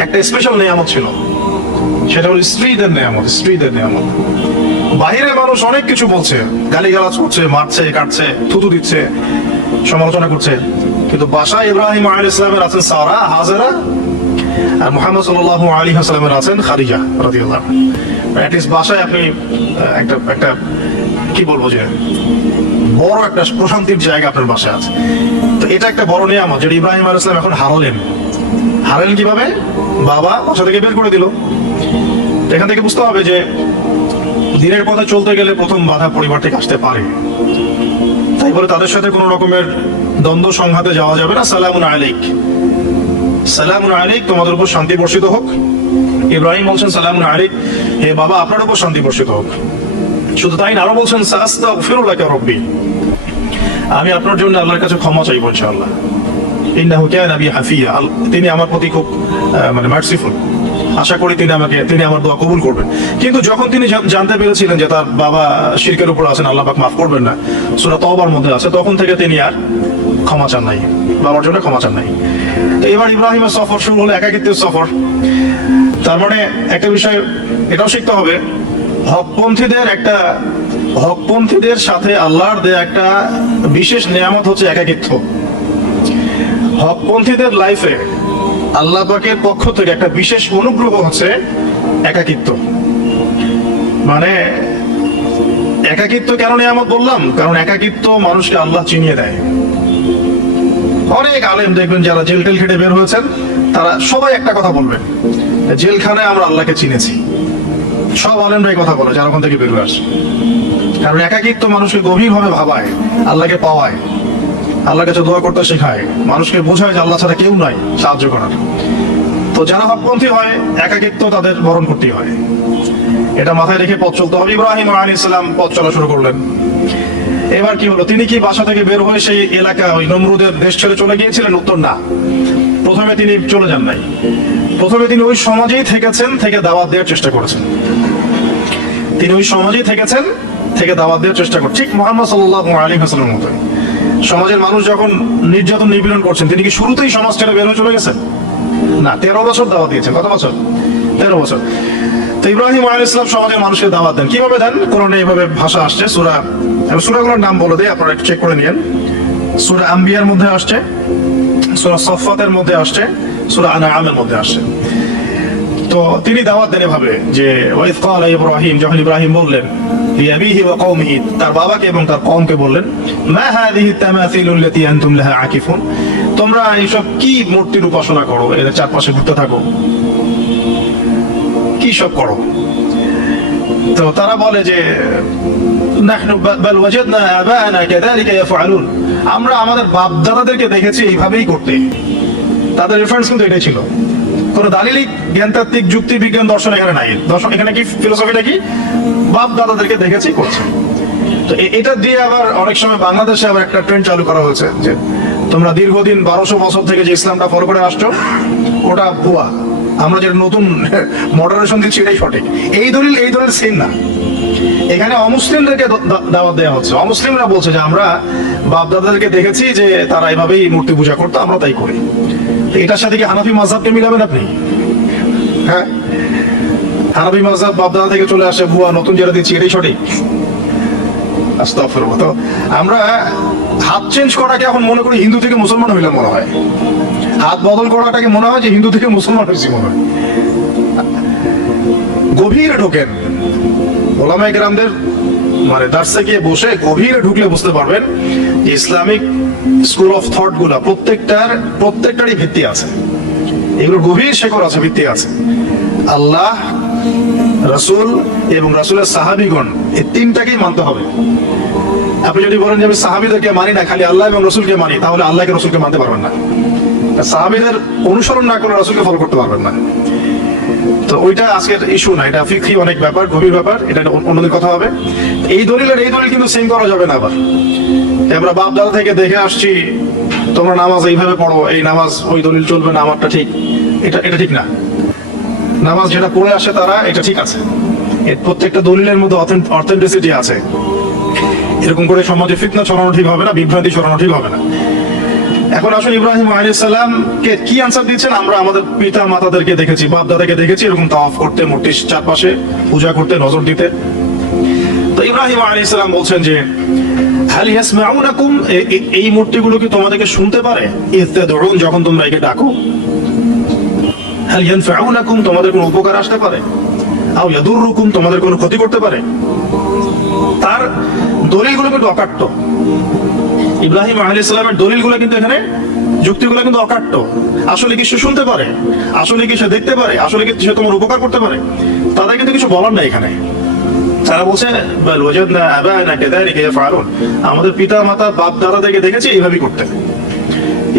একটা স্পেশাল নিয়ামত ছিল, সেটা হলো স্ত্রীদের নিয়ামত। স্ত্রীদের নিয়ামত। বাইরে মানুষ অনেক কিছু বলছে, গালিগালাজ করছে, মারছে, কাটছে, থুতু দিচ্ছে, সমালোচনা করছে, কিন্তু বাসায় ইব্রাহিম আলাইহিস সালামের আছেন সারা, হাজেরা, আর মুহাম্মদ সাল্লাল্লাহু আলাইহি ওয়াসাল্লামের আছেন খাদিজা রাদিয়াল্লাহু আনহা। অ্যাট লিস্ট বাসায় আপনি একটা কি বলবো, যে বড় একটা প্রশান্তির জায়গা আপনার পাশে আছে। তো এটা একটা বড় নিয়ামত যেটা ইব্রাহিম আলাইহিস সালাম এখন হারালেন কিভাবে? বাবা বাসা থেকে বের করে দিল। এখান থেকে বুঝতে হবে যে দিনের পথে চলতে গেলে প্রথম বাধা পরিবার থেকে আসতে পারে, তাই বলে তাদের সাথে কোনো রকমের দ্বন্দ্ব সংঘাতে যাওয়া যাবে না। সালামুন আলাইক, সালামুন আলাইক, তোমাদের উপর শান্তি বর্ষিত হোক। ইব্রাহিম বলছেন সালামুন আলাইক, হে বাবা আপনার উপর শান্তি বর্ষিত হোক। শুধু তাই না, আরো বলছেন সাস্তাগফিরু লাকা রাব্বি, আমি আপনার জন্য আল্লাহর কাছে ক্ষমা চাইবো ইনশাআল্লাহ। ইন্নাহু কানা বি হাফিয়া, তিনি আমার প্রতি খুব মানে মার্সিফুল, আশা করি তিনি আমার দোয়া কবুল করবেন। কিন্তু যখন তিনি জানতে পেরেছিলেন যে তার বাবা শিরকের উপর আছেন, আল্লাহ পাক মাফ করবেন না, সূরা তওবার মধ্যে আছে, তখন থেকে তিনি আর ক্ষমা চান নাই, বাবার জন্য ক্ষমা চান নাই। তো এবার ইব্রাহিমের সফর শুরু হলো, একাকিত্বের সফর। তার মানে একটা বিষয় এটাও শিখতে হবে, হকপন্থীদের সাথে আল্লাহর দেয়া একটা বিশেষ নিয়ামত হচ্ছে একাকিত্ব। হকপন্থীদের লাইফে আল্লাহ পাকের পক্ষ থেকে একটা বিশেষ অনুগ্রহ হচ্ছে একাকিত্ব। মানে একাকিত্ব কেন নিয়ামত বললাম? কারণ একাকিত্ব মানুষকে আল্লাহ চিনিয়ে দেয়। অনেক আলেম দেখবেন যারা জেল টেল খেটে বের হয়েছেন, তারা সবাই একটা কথা বলবেন, জেলখানায় আমরা আল্লাহকে চিনেছি। সব আলেমরাই কথা বলে যারা ওখান থেকে বের হয়ে আসে। কারণ একাকিত্ব মানুষকে গভীরভাবে ভাবায়, আল্লাহকে পাওয়ায়, আল্লাহর কাছে দোয়া করতে শেখায়, মানুষকে বোঝায় যে আল্লাহ ছাড়া কেউ নাই সাহায্য করার। তো যারা হকপন্থী হয়, একাকিত্ব তাদের বরণ করতেই হয়। এটা মাথায় রেখে পথ চলতে হবে। ইব্রাহিম আলাইহিস সালাম পথ চলা শুরু করলেন। এবার কি হলো? তিনি কি বাসা থেকে বের হয়ে সেই এলাকা, ওই নমরুদের দেশ ছেড়ে চলে গিয়েছিলেন? উত্তর না। প্রথমে তিনি চলে যান নাই, প্রথমে তিনি ওই সমাজেই থেকেছেন, থেকে দাওয়াত দেওয়ার চেষ্টা করেছেন। তিনি ওই সমাজেই থেকেছেন, থেকে দাওয়াত দেওয়ার চেষ্টা করছেন, ঠিক মুহাম্মদ সাল্লাল্লাহু আলাইহি ওয়াসাল্লামের মতো। সমাজের মানুষ যখন নির্যাতন নিপীড়ন করছেন, তিনি কি শুরুতেই সমাজ ছেড়ে বের হয়ে চলে গেছেন? না, 13 বছর দাওয়াত দিয়েছেন। কত বছর? 13 বছর। তো ইব্রাহিম আলাইহিস সালাম সমাজের মানুষকে দাওয়াত দেন। কিভাবে দেন? কোরআনে এইভাবে ভাষা আসছে। সূরাগুলোর নাম বলে দেই, আপনারা একটু চেক করে নিয়েন। সূরা আম্বিয়ার মধ্যে আসছে, সূরা সাফফাতের মধ্যে আসছে, সূরা আনআমের মধ্যে আসছে। তো তিনি দাওয়াত দেন এভাবে যে ওয়াইদ ক্বালা ইব্রাহিম, যখন ইব্রাহিম বললেন লিআবিহি ওয়া কওমিহি, তার বাবাকে এবং তার কওমকে বললেন, মা হাযিহি তামাসিলু আল্লাতী আনতুম লাহা আকিফুন, তোমরা এইসব কি মূর্তির উপাসনা করো, এর চারপাশে ঘুরতে থাকো, কি সব করো? তো তারা বলে যে নাহনু বাল ওয়াজাদনা আবানা কাযালিকা ইয়াফআলুন, আমরা আমাদের বাপ দাদাদেরকে দেখেছি এইভাবেই করতে। তাদের রেফারেন্স কিন্তু এটাই ছিল। কোন দালিলিক জ্ঞানতাত্ত্বিক যুক্তি বিজ্ঞান দর্শন এখানে নাই। দর্শন এখানে কি ফিলোসফিটা কি? বাপ দাদাদেরকে দেখেছি করছে। তো এটা দিয়ে আবার অনেক সময় বাংলাদেশে আবার একটা ট্রেন্ড চালু করা হয়েছে যে তোমরা দীর্ঘদিন 1200 বছর থেকে যে ইসলামটা ফলো করে আসছো ওটা ভুয়া, আমরা যেটা নতুন মডারেশন দিচ্ছি এটাই সঠিক। এই দলিল সেম না। এখানে অমুসলিমদেরকে দাওয়াত দেওয়া হচ্ছে। অমুসলিমরা বলছে যে আমরা বাপ দাদাদেরকে দেখেছি যে তারা এইভাবেই মূর্তি পূজা করতো, আমরা তাই করি। এটার সাথে কি হানাফি মাযহাবকে মিলাবেন আপনি? হ্যাঁ, হানাফি মাযহাব বাপ দাদা থেকে চলে আসে, ভুয়া, নতুন যেটা দিচ্ছি এটাই সঠিক। আস্তাগফিরুল্লাহ। তো আমরা হাত চেঞ্জ করাকে এখন মনে করি হিন্দু থেকে মুসলমান হইলাম মনে হয়। হাত বদল করাটাকে মনে হয় যে হিন্দু থেকে মুসলমান হয়েছি মনে হয়। গভীরে ঢোকেন, ওলামায়ে কেরামদের মানে দার্সে গিয়ে বসে গভীরে ঢুকলে বুঝতে পারবেন যে ইসলামিক স্কুল অফ থট গুলা প্রত্যেকটারই ভিত্তি আছে। এগুলো গভীর শেকড় আছে, ভিত্তি আছে। আল্লাহ, রাসূল এবং রাসূলের সাহাবীগণ, এই তিনটাকেই মানতে হবে। আপনি যদি বলেন যে আমি সাহাবীদেরকে মানি না, খালি আল্লাহ এবং রাসূলকে মানি, তাহলে আল্লাহকে রাসূলকে মানতে পারবেন না। সাহাবীদের অনুসরণ না করে রাসূলকে ফলো করতে পারবেন না। তো ওইটা আজকের ইস্যু না, এটা ফিকহি অনেক ব্যাপার, গভীর ব্যাপার, এটা অন্যদের কথা হবে। এই দলিল কিন্তু সেম করা যাবে না। আবার আমরা বাপ দাদা থেকে দেখে আসছি তোমরা নামাজ এইভাবে পড়ো, এই নামাজ ওই দলিল চলবে না, আমারটা ঠিক, এটা ঠিক না। নামাজ যেটা পড়ে আসে তারা এটা ঠিক আছে, এর প্রত্যেকটা দলিলের মধ্যে অথেন্টিসিটি আছে। এরকম করে সমাজে ফিতনা ছড়ানো ঠিক হবে না, বিভ্রান্তি ছড়ানো ঠিক হবে না। এখন আসলে ইব্রাহিম আলাইহিস সালামকে কি আনসার দিচ্ছেন? আমরা আমাদের পিতা মাতাদেরকে দেখেছি, বাপ দাদাকে দেখেছি এরকম তাওয়াফ করতে, মূর্তির চারপাশে পূজা করতে, নজর দিতে। তো ইব্রাহিম আলাইহিস সালাম বলছেন যে হাল ইয়াসমাউনাকুম, এই মূর্তিগুলো কি তোমাদেরকে শুনতে পারে? ইস্তাদউন, যখন তোমরা একে ডাকো। হাল ইয়ানফাউনাকুম, তোমাদের কোনো উপকার আসতে পারে? আও ইয়াদুররুকুম, তোমাদের কোনো ক্ষতি করতে পারে? তার দলিলগুলো কিন্তু অকাট্য। ইব্রাহিম আলাইহিস সালামের দলিলগুলো কিন্তু এখানে, যুক্তিগুলো কিন্তু অকাট্য। আসলে কি সে শুনতে পারে, আসলে কি সে দেখতে পারে, আসলে কি সে তোমার উপকার করতে পারে, তাদের কিন্তু কিছু বলার নাই এখানে। তারা বলছে বাল ওয়াজাদনা আবানা কাযালিকা ইয়াফআলুন, আমাদের পিতা মাতা বাপ দাদাদেরকে দেখেছি এইভাবেই করতে।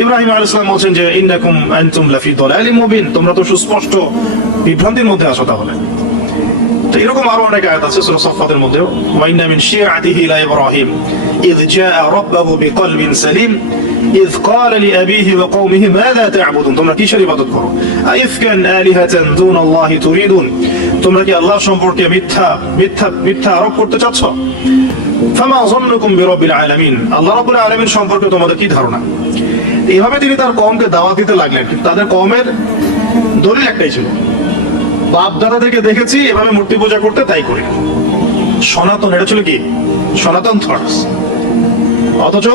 ইব্রাহিম আলাইহিস সালাম বলছেন যে ইন্নাকুম আনতুম লাফি দালালিম মুবিন, তোমরা তো সুস্পষ্ট বিভ্রান্তির মধ্যে আছো তাহলে। তো এরকম আরো অনেক আয়াত আছে সূরা সাফফাতের মধ্যেও, ওয়া ইন্না মিন শিআতিহি লা ইব্রাহিম ইয জাআ রাব্বাহু বিকলবিন সালিম ইয ক্বালা লিআবিহি ওয়া কওমিহি মাযা তা'বুদুন, তোমরা কিসের ইবাদত করো, আইফকান আলিহাতান দুনাল্লাহি তুরিদুন, তোমরা কি আল্লাহ সম্পর্কে মিথ্যা আরোপ করতে চাচ্ছ। ফামা যান্নুকুম বিরাব্বিল আলামিন, আল্লাহ রাব্বুল আলামিন সম্পর্কে তোমাদের কি ধারণা। এইভাবে তিনি তার কওমকে দাওয়াত দিতে লাগলেন। তাদের কওমের দলিল একটাই ছিল, বাপ দাদাদেরকে দেখেছি এভাবে মূর্তি পূজা করতে, তাই করি। সনাতন, এটা ছিল কি সনাতন থটস। অথচ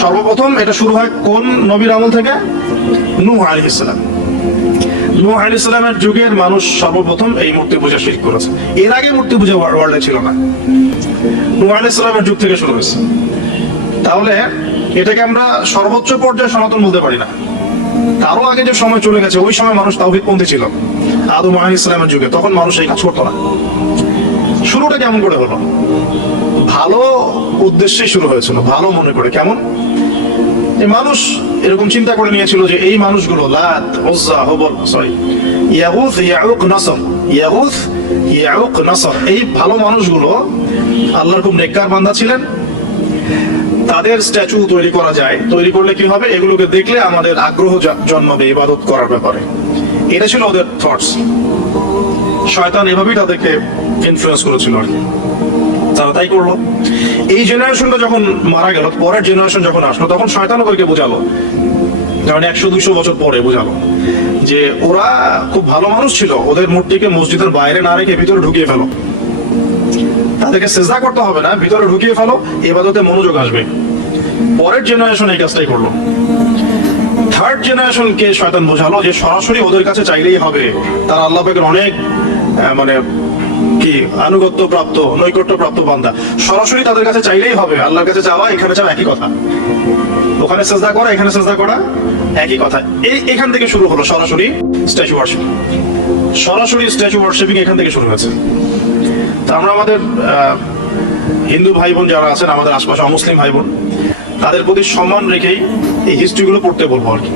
সর্বপ্রথম এটা শুরু হয় কোন নবীর আমল থেকে, নূহ আলাইহিস সালাম। নূহ আলাইহিস সালামের যুগের মানুষ সর্বপ্রথম এই মূর্তি পূজা শিরক করেছে। এর আগে মূর্তি পূজা ওয়ার্ল্ডে ছিল না, নূহ আলাইহিস সালামের যুগ থেকে শুরু হয়েছে। তাহলে এটাকে আমরা সর্বোচ্চ পর্যায়ে সনাতন বলতে পারি না। তারও আগে যে সময় চলে গেছে, ওই সময় মানুষ তাওহীদপন্থী ছিল। আদম আলাইহিস সালামের যুগে তখন মানুষ এই কাজ করতো না। শুরুটা কেমন করে হলো, ভালো উদ্দেশ্যে শুরু হয়েছিল, ভালো মনে করে। কেমন, এই মানুষ এরকম চিন্তা করে নিয়েছিল যে এই মানুষগুলো লাত, উজ্জা, হুবল, ইয়াগুথ, ইয়াউক, নাসর, ইয়াগুথ, ইয়াউক, নাসর, এই ভালো মানুষগুলো আল্লাহর খুব নেককার বান্দা ছিলেন। তাদের স্ট্যাচু তৈরি করা যায়, তৈরি করলে কি হবে, এগুলোকে দেখলে আমাদের আগ্রহ জন্মাবে ইবাদত করার ব্যাপারে। এটা ছিল ওদের থটস। শয়তান এভাবেই তাদেরকে ইনফ্লুয়েন্স করেছিল আর কি, তারা তাই করলো। এই জেনারেশনটা যখন মারা গেল, পরের জেনারেশন যখন আসলো, তখন শয়তান ওদেরকে বোঝালো, কারণ 100-200 বছর পরে বোঝালো যে ওরা খুব ভালো মানুষ ছিল, ওদের মূর্তিকে মসজিদের বাইরে না রেখে ভিতরে ঢুকিয়ে ফেলো, তাদেরকে সিজদা করতে হবে না, ভিতরে ঢুকিয়ে ফেলো, ইবাদতে মনোযোগ আসবে। পরের জেনারেশন এই কাজটাই করলো। থার্ড জেনারেশনকে শয়তান বোঝালো যে সরাসরি ওদের কাছে চাইলেই হবে, তারা আল্লাহ পাকের অনেক মানে কি আনুগত্য প্রাপ্ত, নৈকট্য প্রাপ্ত বান্দা, সরাসরি তাদের কাছে চাইলেই হবে। আল্লাহর কাছে চাওয়া, এখানে চাওয়া একই কথা, ওখানে সিজদা করা, এখানে সিজদা করা একই কথা। এখান থেকে শুরু হলো সরাসরি স্ট্যাচু ওয়ার্শিপ। সরাসরি স্ট্যাচু ওয়ার্শিপিং এখান থেকে শুরু হয়েছে। তা আমরা আমাদের হিন্দু ভাই বোন যারা আছেন, আমাদের আশপাশে অমুসলিম ভাই বোন, তাদের প্রতি সম্মান রেখেই এই হিস্ট্রিগুলো পড়তে বলবো আর কি,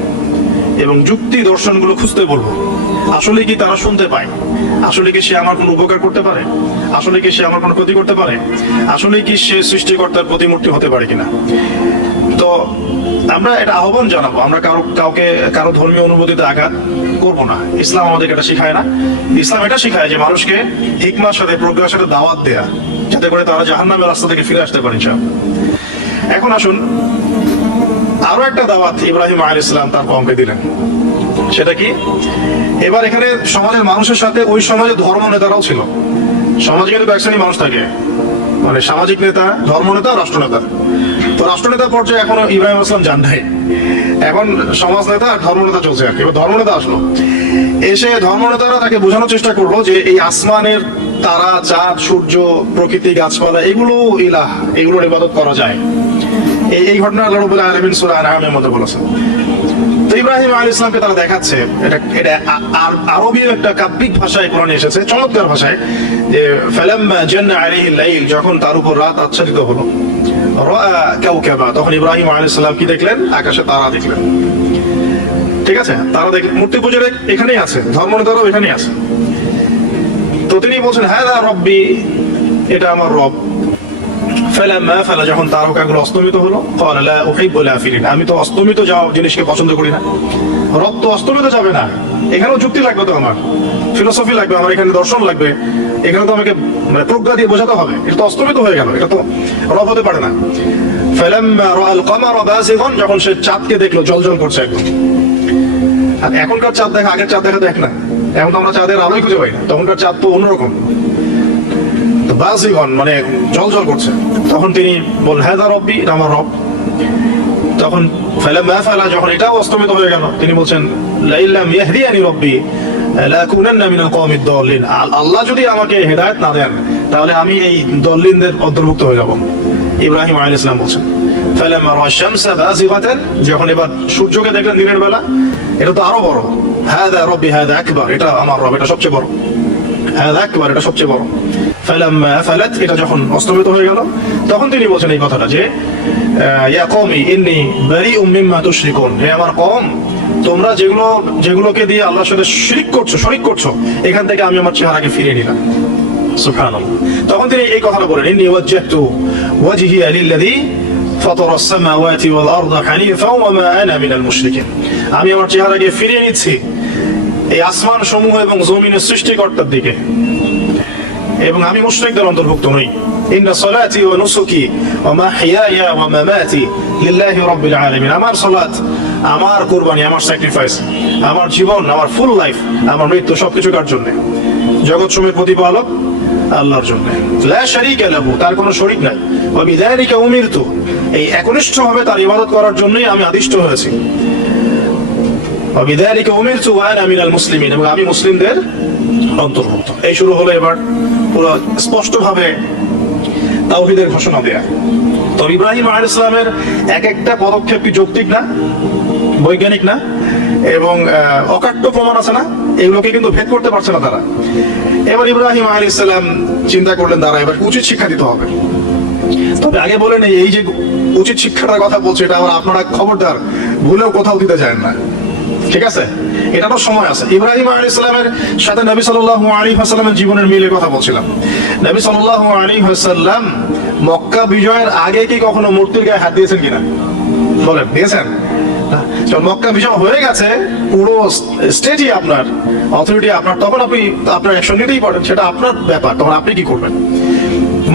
এবং যুক্তি দর্শনগুলো খুঁজতে বলবো। আসলে কি তারা শুনতে পায়, আসলে কি সে আমার কোনো উপকার করতে পারে, আসলে কি সে আমার কোনো ক্ষতি করতে পারে, আসলে কি সে সৃষ্টিকর্তার প্রতিমূর্তি হতে পারে কিনা। তো আমরা এটা আহ্বান জানাবো, আমরা কারো ধর্মীয় অনুভূতিতে আঘাত করবো না। ইসলাম আমাদেরকে এটা শিখায় না। ইসলাম এটা শিখায় যে মানুষকে হিকমার সাথে, প্রজ্ঞার সাথে দাওয়াত দেয়া, যাতে করে তারা জাহান্নামের রাস্তা থেকে ফিরে আসতে পারে। এখন আসুন, আরো একটা দাওয়াত ইব্রাহিম আলাইহিস সালাম তার কওমকে দিলেন। সেটা কি, এবার এখানে সমাজের মানুষের সাথে ওই সমাজে ধর্ম নেতারাও ছিল। সমাজে কিন্তু এক শ্রেণীর মানুষ থাকে, মানে সামাজিক নেতা, ধর্ম নেতা, রাষ্ট্রনেতা। তো রাষ্ট্রনেতা পর্যায়ে এখনো ইব্রাহিম আলাইহিস সালাম যান নাই, এখন সমাজ নেতা আর ধর্ম নেতা চলছে আর কি। এবার ধর্ম নেতা আসলো, এসে ধর্ম নেতারা তাকে বোঝানোর চেষ্টা করলো যে এই আসমানের তারা, চাঁদ, সূর্য, প্রকৃতি, গাছপালা, এগুলো ইলাহ, এগুলোর ইবাদত করা যায়। এই ঘটনা আল্লাহ রাব্বুল আলামিন সূরা আনআমের মধ্যে বলেছেন। তো ইব্রাহিম আলাইহিস সালামকে তারা দেখাচ্ছে, এটা আরবী একটা কাব্যিক ভাষায় কোরআনে এসেছে, চমৎকার ভাষায়, যে ফালাম্মা জান্না আলাইহিল লাইল, যখন তার উপর রাত আচ্ছাদিত হলো, রাআ কাওকাবা, তখন ইব্রাহিম আলাইহিস সালাম কি দেখলেন, আকাশে তারা দেখলেন। ঠিক আছে, তারা দেখলেন। মূর্তি পূজার এখানেই আছে, ধর্ম নেতারাও এখানেই আছে। তো তিনি বলছেন হাযা রব্বি, এটা আমার রব। ফালাম্মা ফালা, যখন তারকাগুলো অস্তমিত হলো, ক্বালা লা উহিব্বুল আফিলিন, আমি তো অস্তমিত যাওয়া জিনিসকে পছন্দ করি না। রব তো অস্তমিত যাবে না, এখানেও যুক্তি লাগবে, তো আমার ফিলোসফি লাগবে, আমার এখানে দর্শন লাগবে, এখানে তো আমাকে প্রজ্ঞা দিয়ে বোঝাতে হবে। এটা তো অস্তমিত হয়ে গেল, এটা তো রব হতে পারে না। ফালাম্মা রাআল কামারা বাযিগান, যখন সে চাঁদকে দেখলো জ্বলজ্বল করছে একদম। আর এখনকার চাঁদ দেখা আগের চাঁদ দেখা দেখ না, এখন তো আমরা চাঁদের আলোই খুঁজে পাই না, তখনকার চাঁদ তো অন্যরকম, বাযিগান মানে জ্বলজ্বল করছে। তখন তিনি বললেন হাযা রব্বি, এটা আমার রব। তখন ফালাম্মা ফালা, যখন এটাও অস্তমিত হয়ে গেল, তিনি বলছেন লাইল্লাম ইয়াহদিয়ানি রব্বি লাকুনান্না মিনাল কওমিদ দাল্লিন, আল্লাহ যদি আমাকে হেদায়েত না দেন, তাহলে আমি এই দল্লিনদের অন্তর্ভুক্ত হয়ে যাব। ইব্রাহিম আলাইহিস সালাম বলছেন ফালাম্মা রা'a আশ-শামসা বাযিগাতান, যখন এবার সূর্যকে দেখলেন দিনের বেলা, এটা তো আরো বড়, হাদা রাব্বি হাদা আকবার, এটা আমার রব, এটা সবচেয়ে বড়, হাদা আকবার, এটা সবচেয়ে বড়। ফালাম্মা আফালাত, এটা যখন অস্তমিত হয়ে গেল, তখন তিনি বলছেন এই কথাটা যে ইয়া কওমি ইন্নী বারিউম মিম্মা তুশরিকুন, হে আমার কওম, তোমরা যেগুলোকে দিয়ে আল্লাহর সাথে শরীক করছো, এখান থেকে আমি আমার চেহারাকে ফিরিয়ে নিলাম। সুবহানাল্লাহ। তখন তিনি এই কথাটা বলেন, ইন্নী ওয়াজ্জাহতু ওয়াজহিয়া লিল্লাযী ফাতারা আস-সামাওয়াতি ওয়াল আরদা হানিফাও ওয়া মা আনা মিনাল মুশরিকিন, আমি আমার চেহারাকে ফিরিয়ে নিচ্ছি এই আসমান সমূহ এবং জমিনের সৃষ্টিকর্তার দিকে, এবং আমি মুশরিকদের অন্তর্ভুক্ত নই। ইন্না সলাতি ওয়া নুসুকি ওয়া মাহইয়ায়া ওয়া মামাতি লিল্লাহি রাব্বিল আলামিন, আমার সালাত, আমার কুরবানি, আমার স্যাক্রিফাইস, আমার জীবন, আমার ফুল লাইফ, আমার মৃত্যু সবকিছু কার জন্য? জগৎ সমূহের প্রতিপালক আল্লাহর জন্য। লা শারীকা লাহু, তার কোনো শরীক নাই। ওয়া বিযালিকা উমিরতু, এই একনিষ্ঠভাবে তার ইবাদত করার জন্যই আমি আদিষ্ট হয়েছি। ওয়া বিযালিকা উমিরতু ওয়া আনা মিনাল মুসলিমিন, এবং আমি মুসলিমদের অন্তর্ভুক্ত। এই শুরু হলো এবার পুরো স্পষ্টভাবে তাওহীদের ঘোষণা দেয়া। তো ইব্রাহিম আলাইহিস সালামের এক একটা পদক্ষেপ কি যৌক্তিক না, বৈজ্ঞানিক না, এবং অকাট্য প্রমাণ আছে না, এগুলোকে কিন্তু ভেদ করতে পারছে না তারা। এবার ইব্রাহিম আলাইহিস সালাম চিন্তা করলেন, তারা এবার উচিত শিক্ষা দিতে হবে। তবে আগে বলে নেই, এই যে উচিত শিক্ষাটার কথা বলছে, এটা আবার আপনারা খবরদার ভুলেও কোথাও দিতে যায় না, ঠিক আছে? এটারও সময় আছে। ইব্রাহিম আলাইহিস সালামের সাথে নবী সাল্লাল্লাহু আলাইহি ওয়াসাল্লামের জীবনের মিলের কথা বলছিলাম। নবী সাল্লাল্লাহু আলাইহি ওয়াসাল্লাম মক্কা বিজয়ের আগে কি কখনো মূর্তির গায়ে হাত দিয়েছেন কিনা? বলেন, দিয়েছেন? যখন মক্কা বিজয় হয়ে গেছে, পুরো স্টেটই আপনার, অথরিটি আপনার, তখন আপনি আপনার অ্যাকশন নিতেই পারেন, সেটা আপনার ব্যাপার, তখন আপনি কি করবেন?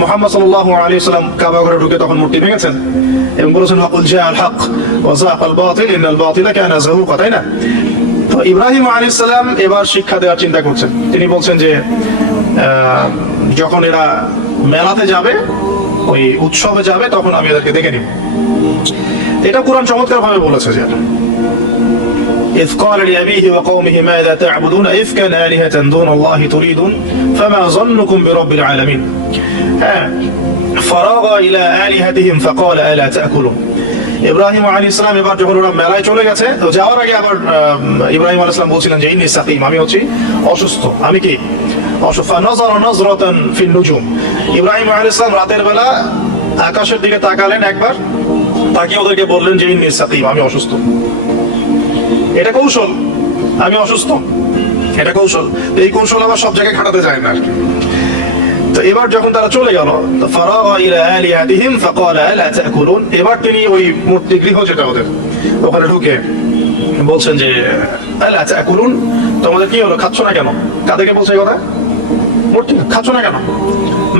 মুহাম্মদ সাল্লাল্লাহু আলাইহি ওয়াসাল্লাম কাবা ঘরে ঢুকে তখন মূর্তি ভেঙেছেন এবং বলেছেন ওয়াকুল জাআল হক ওয়া যাকাল বাতিল ইন্নাল বাতিলা কানা যাহুকা, তাই না? তো ইব্রাহিম আলাইহিস সালাম এবার শিক্ষা দেওয়ার চিন্তা করছেন। তিনি বলছেন যে যখন এরা মেলাতে যাবে, ওই উৎসবে যাবে, তখন আমি এদেরকে দেখে নিব। এটা কুরআন চমৎকার ভাবে বলেছে যে إذ قال لأبيه وقومه ماذا تعبدون إفكا آلهة دون الله تريدون فما ظنكم برب العالمين فراغ إلى آلهتهم فقال ألا تأكلون। ইব্রাহিম আলাইহিস সালাম এবার যখন ওরা মেলায় চলে গেছে, তো যাওয়ার আগে আবার ইব্রাহিম আলাইহিস সালাম বলছিলেন যে ইন্নী সাকিম, আমি হচ্ছি অসুস্থ। আমি কি অসুস্থ? নাযারা নাযরাতান ফিন নুজুম, ইব্রাহিম আলাইহিস সালাম রাতের বেলা আকাশের দিকে তাকালেন একবার, তাকিয়ে ওদেরকে বললেন যে ইন্নী সাকিম, আমি অসুস্থ। এটা কৌশল, আমি অসুস্থ, এটা কৌশল। এই কৌশল আবার সব জায়গায় খাটাতে যায় না। তো এবার যখন তারা চলে গেল, ফারাগা ইলা আলিহাতিহিম ফাকালা আলা তাকুলুন, এবার তিনি ওই মূর্তি গৃহ যেটা ওদের, ওখানে ঢুকে বলছেন যে আলা তাকুলুন, তোমাদের কি হলো, খাচ্ছ না কেন? কাদেরকে বলছে এই কথা? মূর্তি, খাচ্ছ না কেন?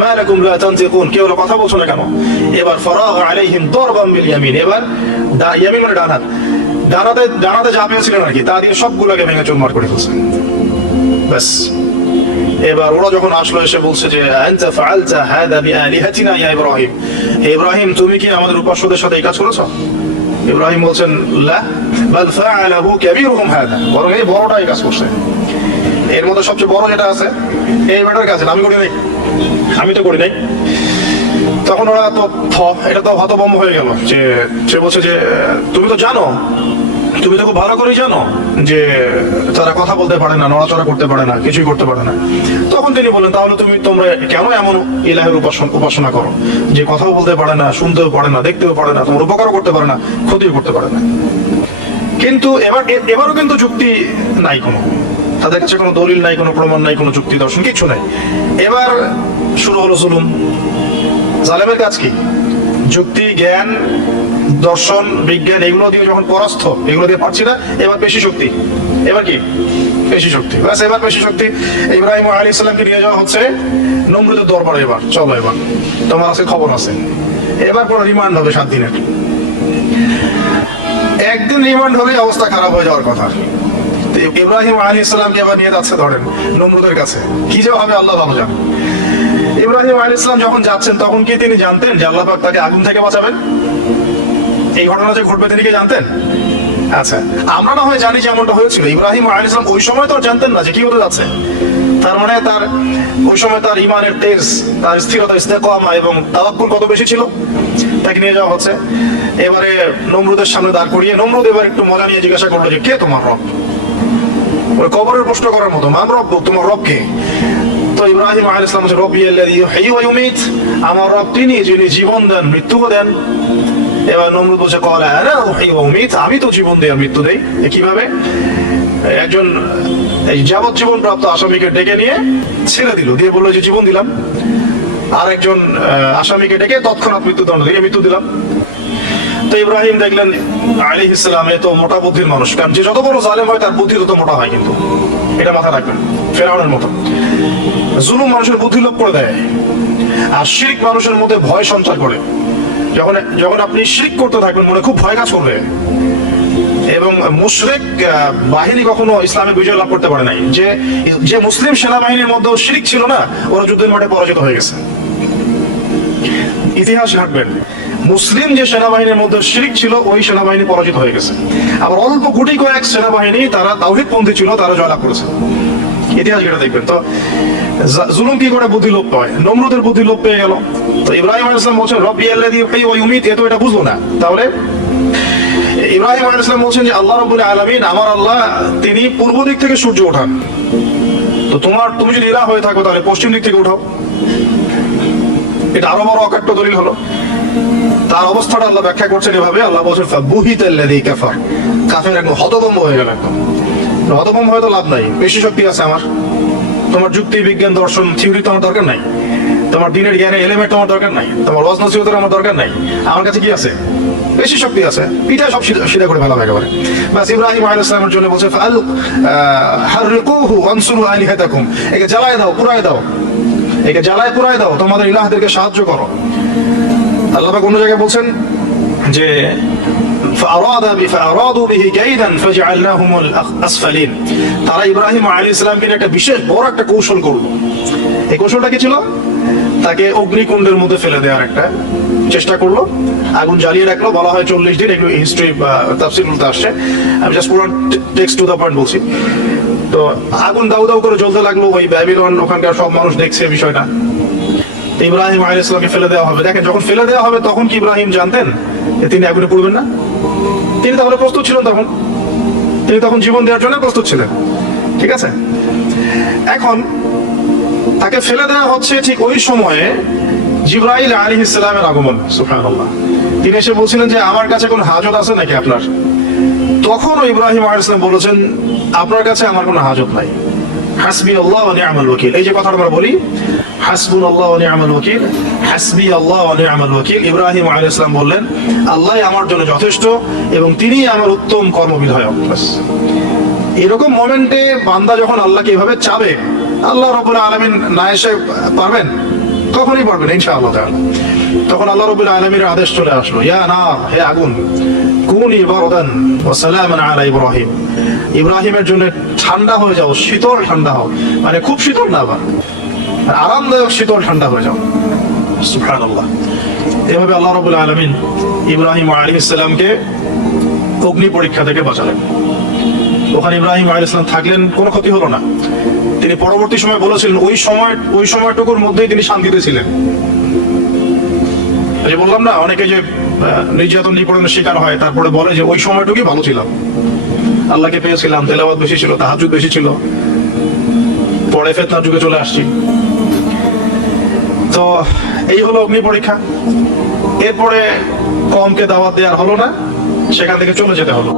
মা লাকুম লা তানতিকুন, কি হলো, কথা বলছো না কেন? এবার ফারাগা আলাইহিম দারবান বিল ইয়ামিন, এবার ইয়ামিন মানে ডান হাত, ডানাতে যা পেয়েছিলেন আর কি, তা দিয়ে সবগুলোকে ভেঙে চুরমার করে ফেলছে। ব্যাস, এবার ওরা যখন আসলো এসে বলছে যে আনতা ফাআলতা হাদা বিআলিহাতিনা ইয়া ইব্রাহিম, হে ইব্রাহিম, তুমি কি আমাদের উপাস্যদের সাথে এই কাজ করেছো? ইব্রাহিম বলছেন লা বাল ফাআলাহু কাবীরুহুম হাদা, বরং এই বড়টা এই কাজ করছে। এর মধ্যে সবচেয়ে বড় যেটা আছে এই ব্যাটার কাছে, আমি করি নাই, আমি তো করি নাই। তখন ওরা তো এটা তো হতভম্ব হয়ে গেল, যে সে বলছে যে তুমি তো জানো, তুমি তো খুব ভালো করেই জানো যে তারা কথা বলতে পারে না, নড়াচড়া করতে পারে না, কিছুই করতে পারে না। তখন তিনি বললেন, তাহলে তোমরা কেন এমন ইলাহের উপাসনা করো যে কথাও বলতে পারে না, শুনতেও পারে না, দেখতেও পারে না, তোমার উপকারও করতে পারে না, ক্ষতিও করতে পারে না? কিন্তু এবারও কিন্তু যুক্তি নাই, কোনো তাদের কাছে কোনো দলিল নাই, কোনো প্রমাণ নাই, কোনো যুক্তি দর্শন কিছু নাই। এবার শুরু হলো জুলুম। জালেমের কাজ কি? যুক্তি, জ্ঞান, দর্শন, বিজ্ঞান, এগুলো দিয়ে যখন পরাস্ত, এগুলো দিয়ে পারছি না, এবার পেশি শক্তি। এবার কি? পেশি শক্তি। ব্যাস, এবার পেশি শক্তি। ইব্রাহিম আলাইহিস সালামকে নিয়ে যাওয়া হচ্ছে নমরুদের দরবারে। এবার চলো, এবার তোমার আছে খবর আছে। এবার পুরো রিমান্ড হবে 7 দিনের। একদিন রিমান্ড হলে অবস্থা খারাপ হয়ে যাওয়ার কথা। ইব্রাহিম আলাইহিস সালামকে এবার নিয়ে যাচ্ছে ধরেন নমরুদের কাছে। কি যে হবে আল্লাহ ভালো জানেন। ইব্রাহিম আলাইহিস সালাম যখন যাচ্ছেন, তখন কি তিনি জানতেন যে আল্লাহ পাক তাকে আগুন থেকে বাঁচাবেন? এই ঘটনা যে ঘটবে তিনি কি জানতেন? আচ্ছা, আমরা না হয় জানি যে এমনটা হয়েছিল। ইব্রাহিম আলাইহিস সালাম ওই সময় তো জানতেন না যে কি হতে যাচ্ছে। তার মানে তার ওই সময় তার ইমানের তেজ, তার স্থিরতা, ইস্তেকামা এবং তাওয়াক্কুল কত বেশি ছিল। তাকে নিয়ে যাওয়া হচ্ছে, এবারে নমরুদের সামনে দাঁড় করিয়ে নমরুদ এবার একটু মজা নিয়ে জিজ্ঞাসা করলো যে কে তোমার রব? ওই কবরের প্রশ্ন করার মতো, মান রব, তোমার রব কে? তো ইব্রাহিম আলাইহিস সালাম বলেন রব্বি আল্লাযী ইউহয়ী ওয়া ইউমীত, আমার রব তিনি যিনি জীবন দেন মৃত্যুও দেন। এবার নমরুদ বলছে ক্বালা আনা উহয়ী ওয়া উমীত, আমি তো জীবন দেই আর মৃত্যু দেই। কিভাবে? একজন এই যাবজ্জীবন প্রাপ্ত আসামিকে ডেকে নিয়ে ছেড়ে দিল, দিয়ে বললো যে জীবন দিলাম। আর একজন আসামিকে ডেকে তৎক্ষণাৎ মৃত্যুদণ্ড দিয়ে মৃত্যু দিলাম। তো ইব্রাহিম দেখলেন আলাইহিস সালাম এ তো মোটা বুদ্ধির মানুষ, কারণ যে যত বড় জালেম হয় তার বুদ্ধি তত মোটা হয়, কিন্তু এটা মাথা রাখবেন। ফেরাউনের মতো জুলুম মানুষের বুদ্ধি লোপ করে দেয়, আর শিরক মানুষের মধ্যে ভয় সঞ্চার করে। যখন আপনি শিরক করতে থাকবেন মনে খুব ভয় কাজ করবে। এবং মুশরিক বাহিনী কখনো ইসলামে বিজয় লাভ করতে পারে নাই। যে মুসলিম সেনাবাহিনীর মধ্যে শিরক ছিল না, ওরা যুদ্ধের মাঠে পরাজিত হয়ে গেছে। ইতিহাস ঘাটবেন, মুসলিম যে সেনাবাহিনীর মধ্যে শিরক ছিল ওই সেনাবাহিনী পরাজিত হয়ে গেছে। আবার অল্প গুটি কয়েক সেনাবাহিনী তারা তাওহীদপন্থী ছিল, তারা জয়লাভ করেছে। ইতিহাস ঘেটে দেখবেন। তো জুলুম কি করে বুদ্ধি লোপ পায়? নমরুদের বুদ্ধি লোপ পেয়ে গেল। তো ইব্রাহিম আলাইহিস সালাম বলছেন রব্বি আল্লাযী ইউহয়ী ওয়া ইউমীত, এ তো এটা বুঝলো না। তাহলে ইব্রাহিম আলাইহিস সালাম বলছেন যে আল্লাহ রাব্বুল আলামিন, আমার আল্লাহ তিনি পূর্ব দিক থেকে সূর্য ওঠান। তো তুমি যদি ইলাহ হয়ে থাকো তাহলে পশ্চিম দিক থেকে উঠাও। এটা আরো বড় অকাট্য দলিল হলো। তার অবস্থাটা আল্লাহ ব্যাখ্যা করছেন এভাবে, আল্লাহ বলছেন ফাবুহিতাল্লাযী কাফার, কাফের একদম হতভম্ব হয়ে গেল। একদম হতভম্ব হয়তো লাভ নাই, বেশি শক্তি আছে আমার। তোমার যুক্তি, বিজ্ঞান, দর্শন, থিওরি তো আমার দরকার নাই। তোমার দিনের জ্ঞানের এলিমেন্ট তোমার দরকার নাই। তোমার ওয়াজ নসিহতের আমার দরকার নাই। আমার কাছে কি আছে? বেশি শক্তি আছে, পিঠা সব সিধা করে ফেলা একেবারে। বাস ইব্রাহিম আলাইহিস সালামের জন্য বলছে হাররিকুহু ওয়ানসুরু আলিহাতাকুম, একে জ্বালায় দাও, পুরায় দাও, একে জ্বালায় পুরায় দাও, তোমাদের ইলাহদেরকে সাহায্য করো। আল্লাহ পাক অন্য জায়গায় বলছেন যে فأرادوا به كيدا فجعلناهم الأسفلين, তারা ইব্রাহিম আলাইহিস সালামকে একটা বিশেষ বড় একটা কৌশল করলো। এই কৌশলটা কি ছিল? তাকে অগ্নিকুণ্ডের মধ্যে ফেলে দেওয়ার একটা চেষ্টা করলো, আগুন জ্বালিয়ে রাখলো। বলা হয় 40 দিন, একটু হিস্ট্রি বা তাফসীর বলতে আসছে, আমি জাস্ট পুরো টেক্সট টু দ্য পয়েন্ট বলছি। তো আগুন দাউ দাউ করে জ্বলতে লাগলো, ওই ব্যাবিলন ওখানকার সব মানুষ দেখছে বিষয়টা। ইব্রাহিম আলাইহিস সালামকে ফেলে দেওয়া হবে। দেখেন, যখন ফেলে দেওয়া হবে তখন কি ইব্রাহিম জানতেন যে তিনি আগুনে পড়বেন না? তিনি তাহলে প্রস্তুত ছিলেন, তিনি তখন জীবন দেওয়ার জন্য প্রস্তুত ছিলেন। ঠিক আছে, এখন তাকে ফেলে দেওয়া হচ্ছে, ঠিক ওই সময়ে জিবরাইল আলাইহিস সালামের আগমন। সুবহানাল্লাহ। তিনি এসে বলছিলেন যে আমার কাছে কোন হাজত আছে নাকি আপনার? তখন ইব্রাহিম আলাইহিস সালাম বলেছেন আপনার কাছে আমার কোনো হাজত নাই। হাসবি আল্লাহ ওয়া নি'মাল ওয়াকিল, এই যে কথাটা আমরা বলি হাসবুনাল্লাহু ওয়া নি'মাল ওয়াকিল, হাসবি আল্লাহ ওয়া নি'মাল ওয়াকিল, ইব্রাহিম আলাইহিস সালাম বললেন আল্লাহই আমার জন্য যথেষ্ট এবং তিনি আমার উত্তম কর্মবিধায়ক। এরকম মোমেন্টে বান্দা যখন আল্লাহকে এভাবে চাবে, আল্লাহ রাব্বুল আলামিন না এসে পারবেন? তখনই পারবেন ইনশাআল্লাহ তাআলা। তখন আল্লাহ রাব্বুল আলামিনের আদেশ চলে আসলো, ইয়া নার, হে আগুন, কুনি বারদান ওয়া সালামান আলা ইব্রাহিম, ইব্রাহিমের জন্য ঠান্ডা হয়ে যাও, শীতল ঠান্ডা হও, মানে খুব শীতল না, আবার আরামদায়ক শীতল ঠান্ডা হয়ে যাও। সুবহানাল্লাহ। এভাবে আল্লাহ রাব্বুল আলামিন ইব্রাহিম আলাইহিস সালামকে অগ্নি পরীক্ষা থেকে বাঁচালেন। ওখানে ইব্রাহিম আলাইহিস সালাম থাকলেন, কোনো ক্ষতি হলো না। তিনি পরবর্তী সময় বলেছিলেন ওই সময়টুকুর মধ্যেই তিনি শান্তিতে ছিলেন। যে বললাম না, অনেকে যে নির্যাতন নিপীড়নের শিকার হয় তারপরে বলে যে ওই সময়টুকুই ভালো ছিলাম, আল্লাহকে পেয়েছিলাম, তেলাওয়াত বেশি ছিল, তাহাজ্জুদ বেশি ছিল, পরে ফিতনার যুগে চলে আসছি। তো এই হলো অগ্নি পরীক্ষা। এরপরে কওমকে দাওয়াত দেওয়ার হলো না, সেখান থেকে চলে যেতে হলো।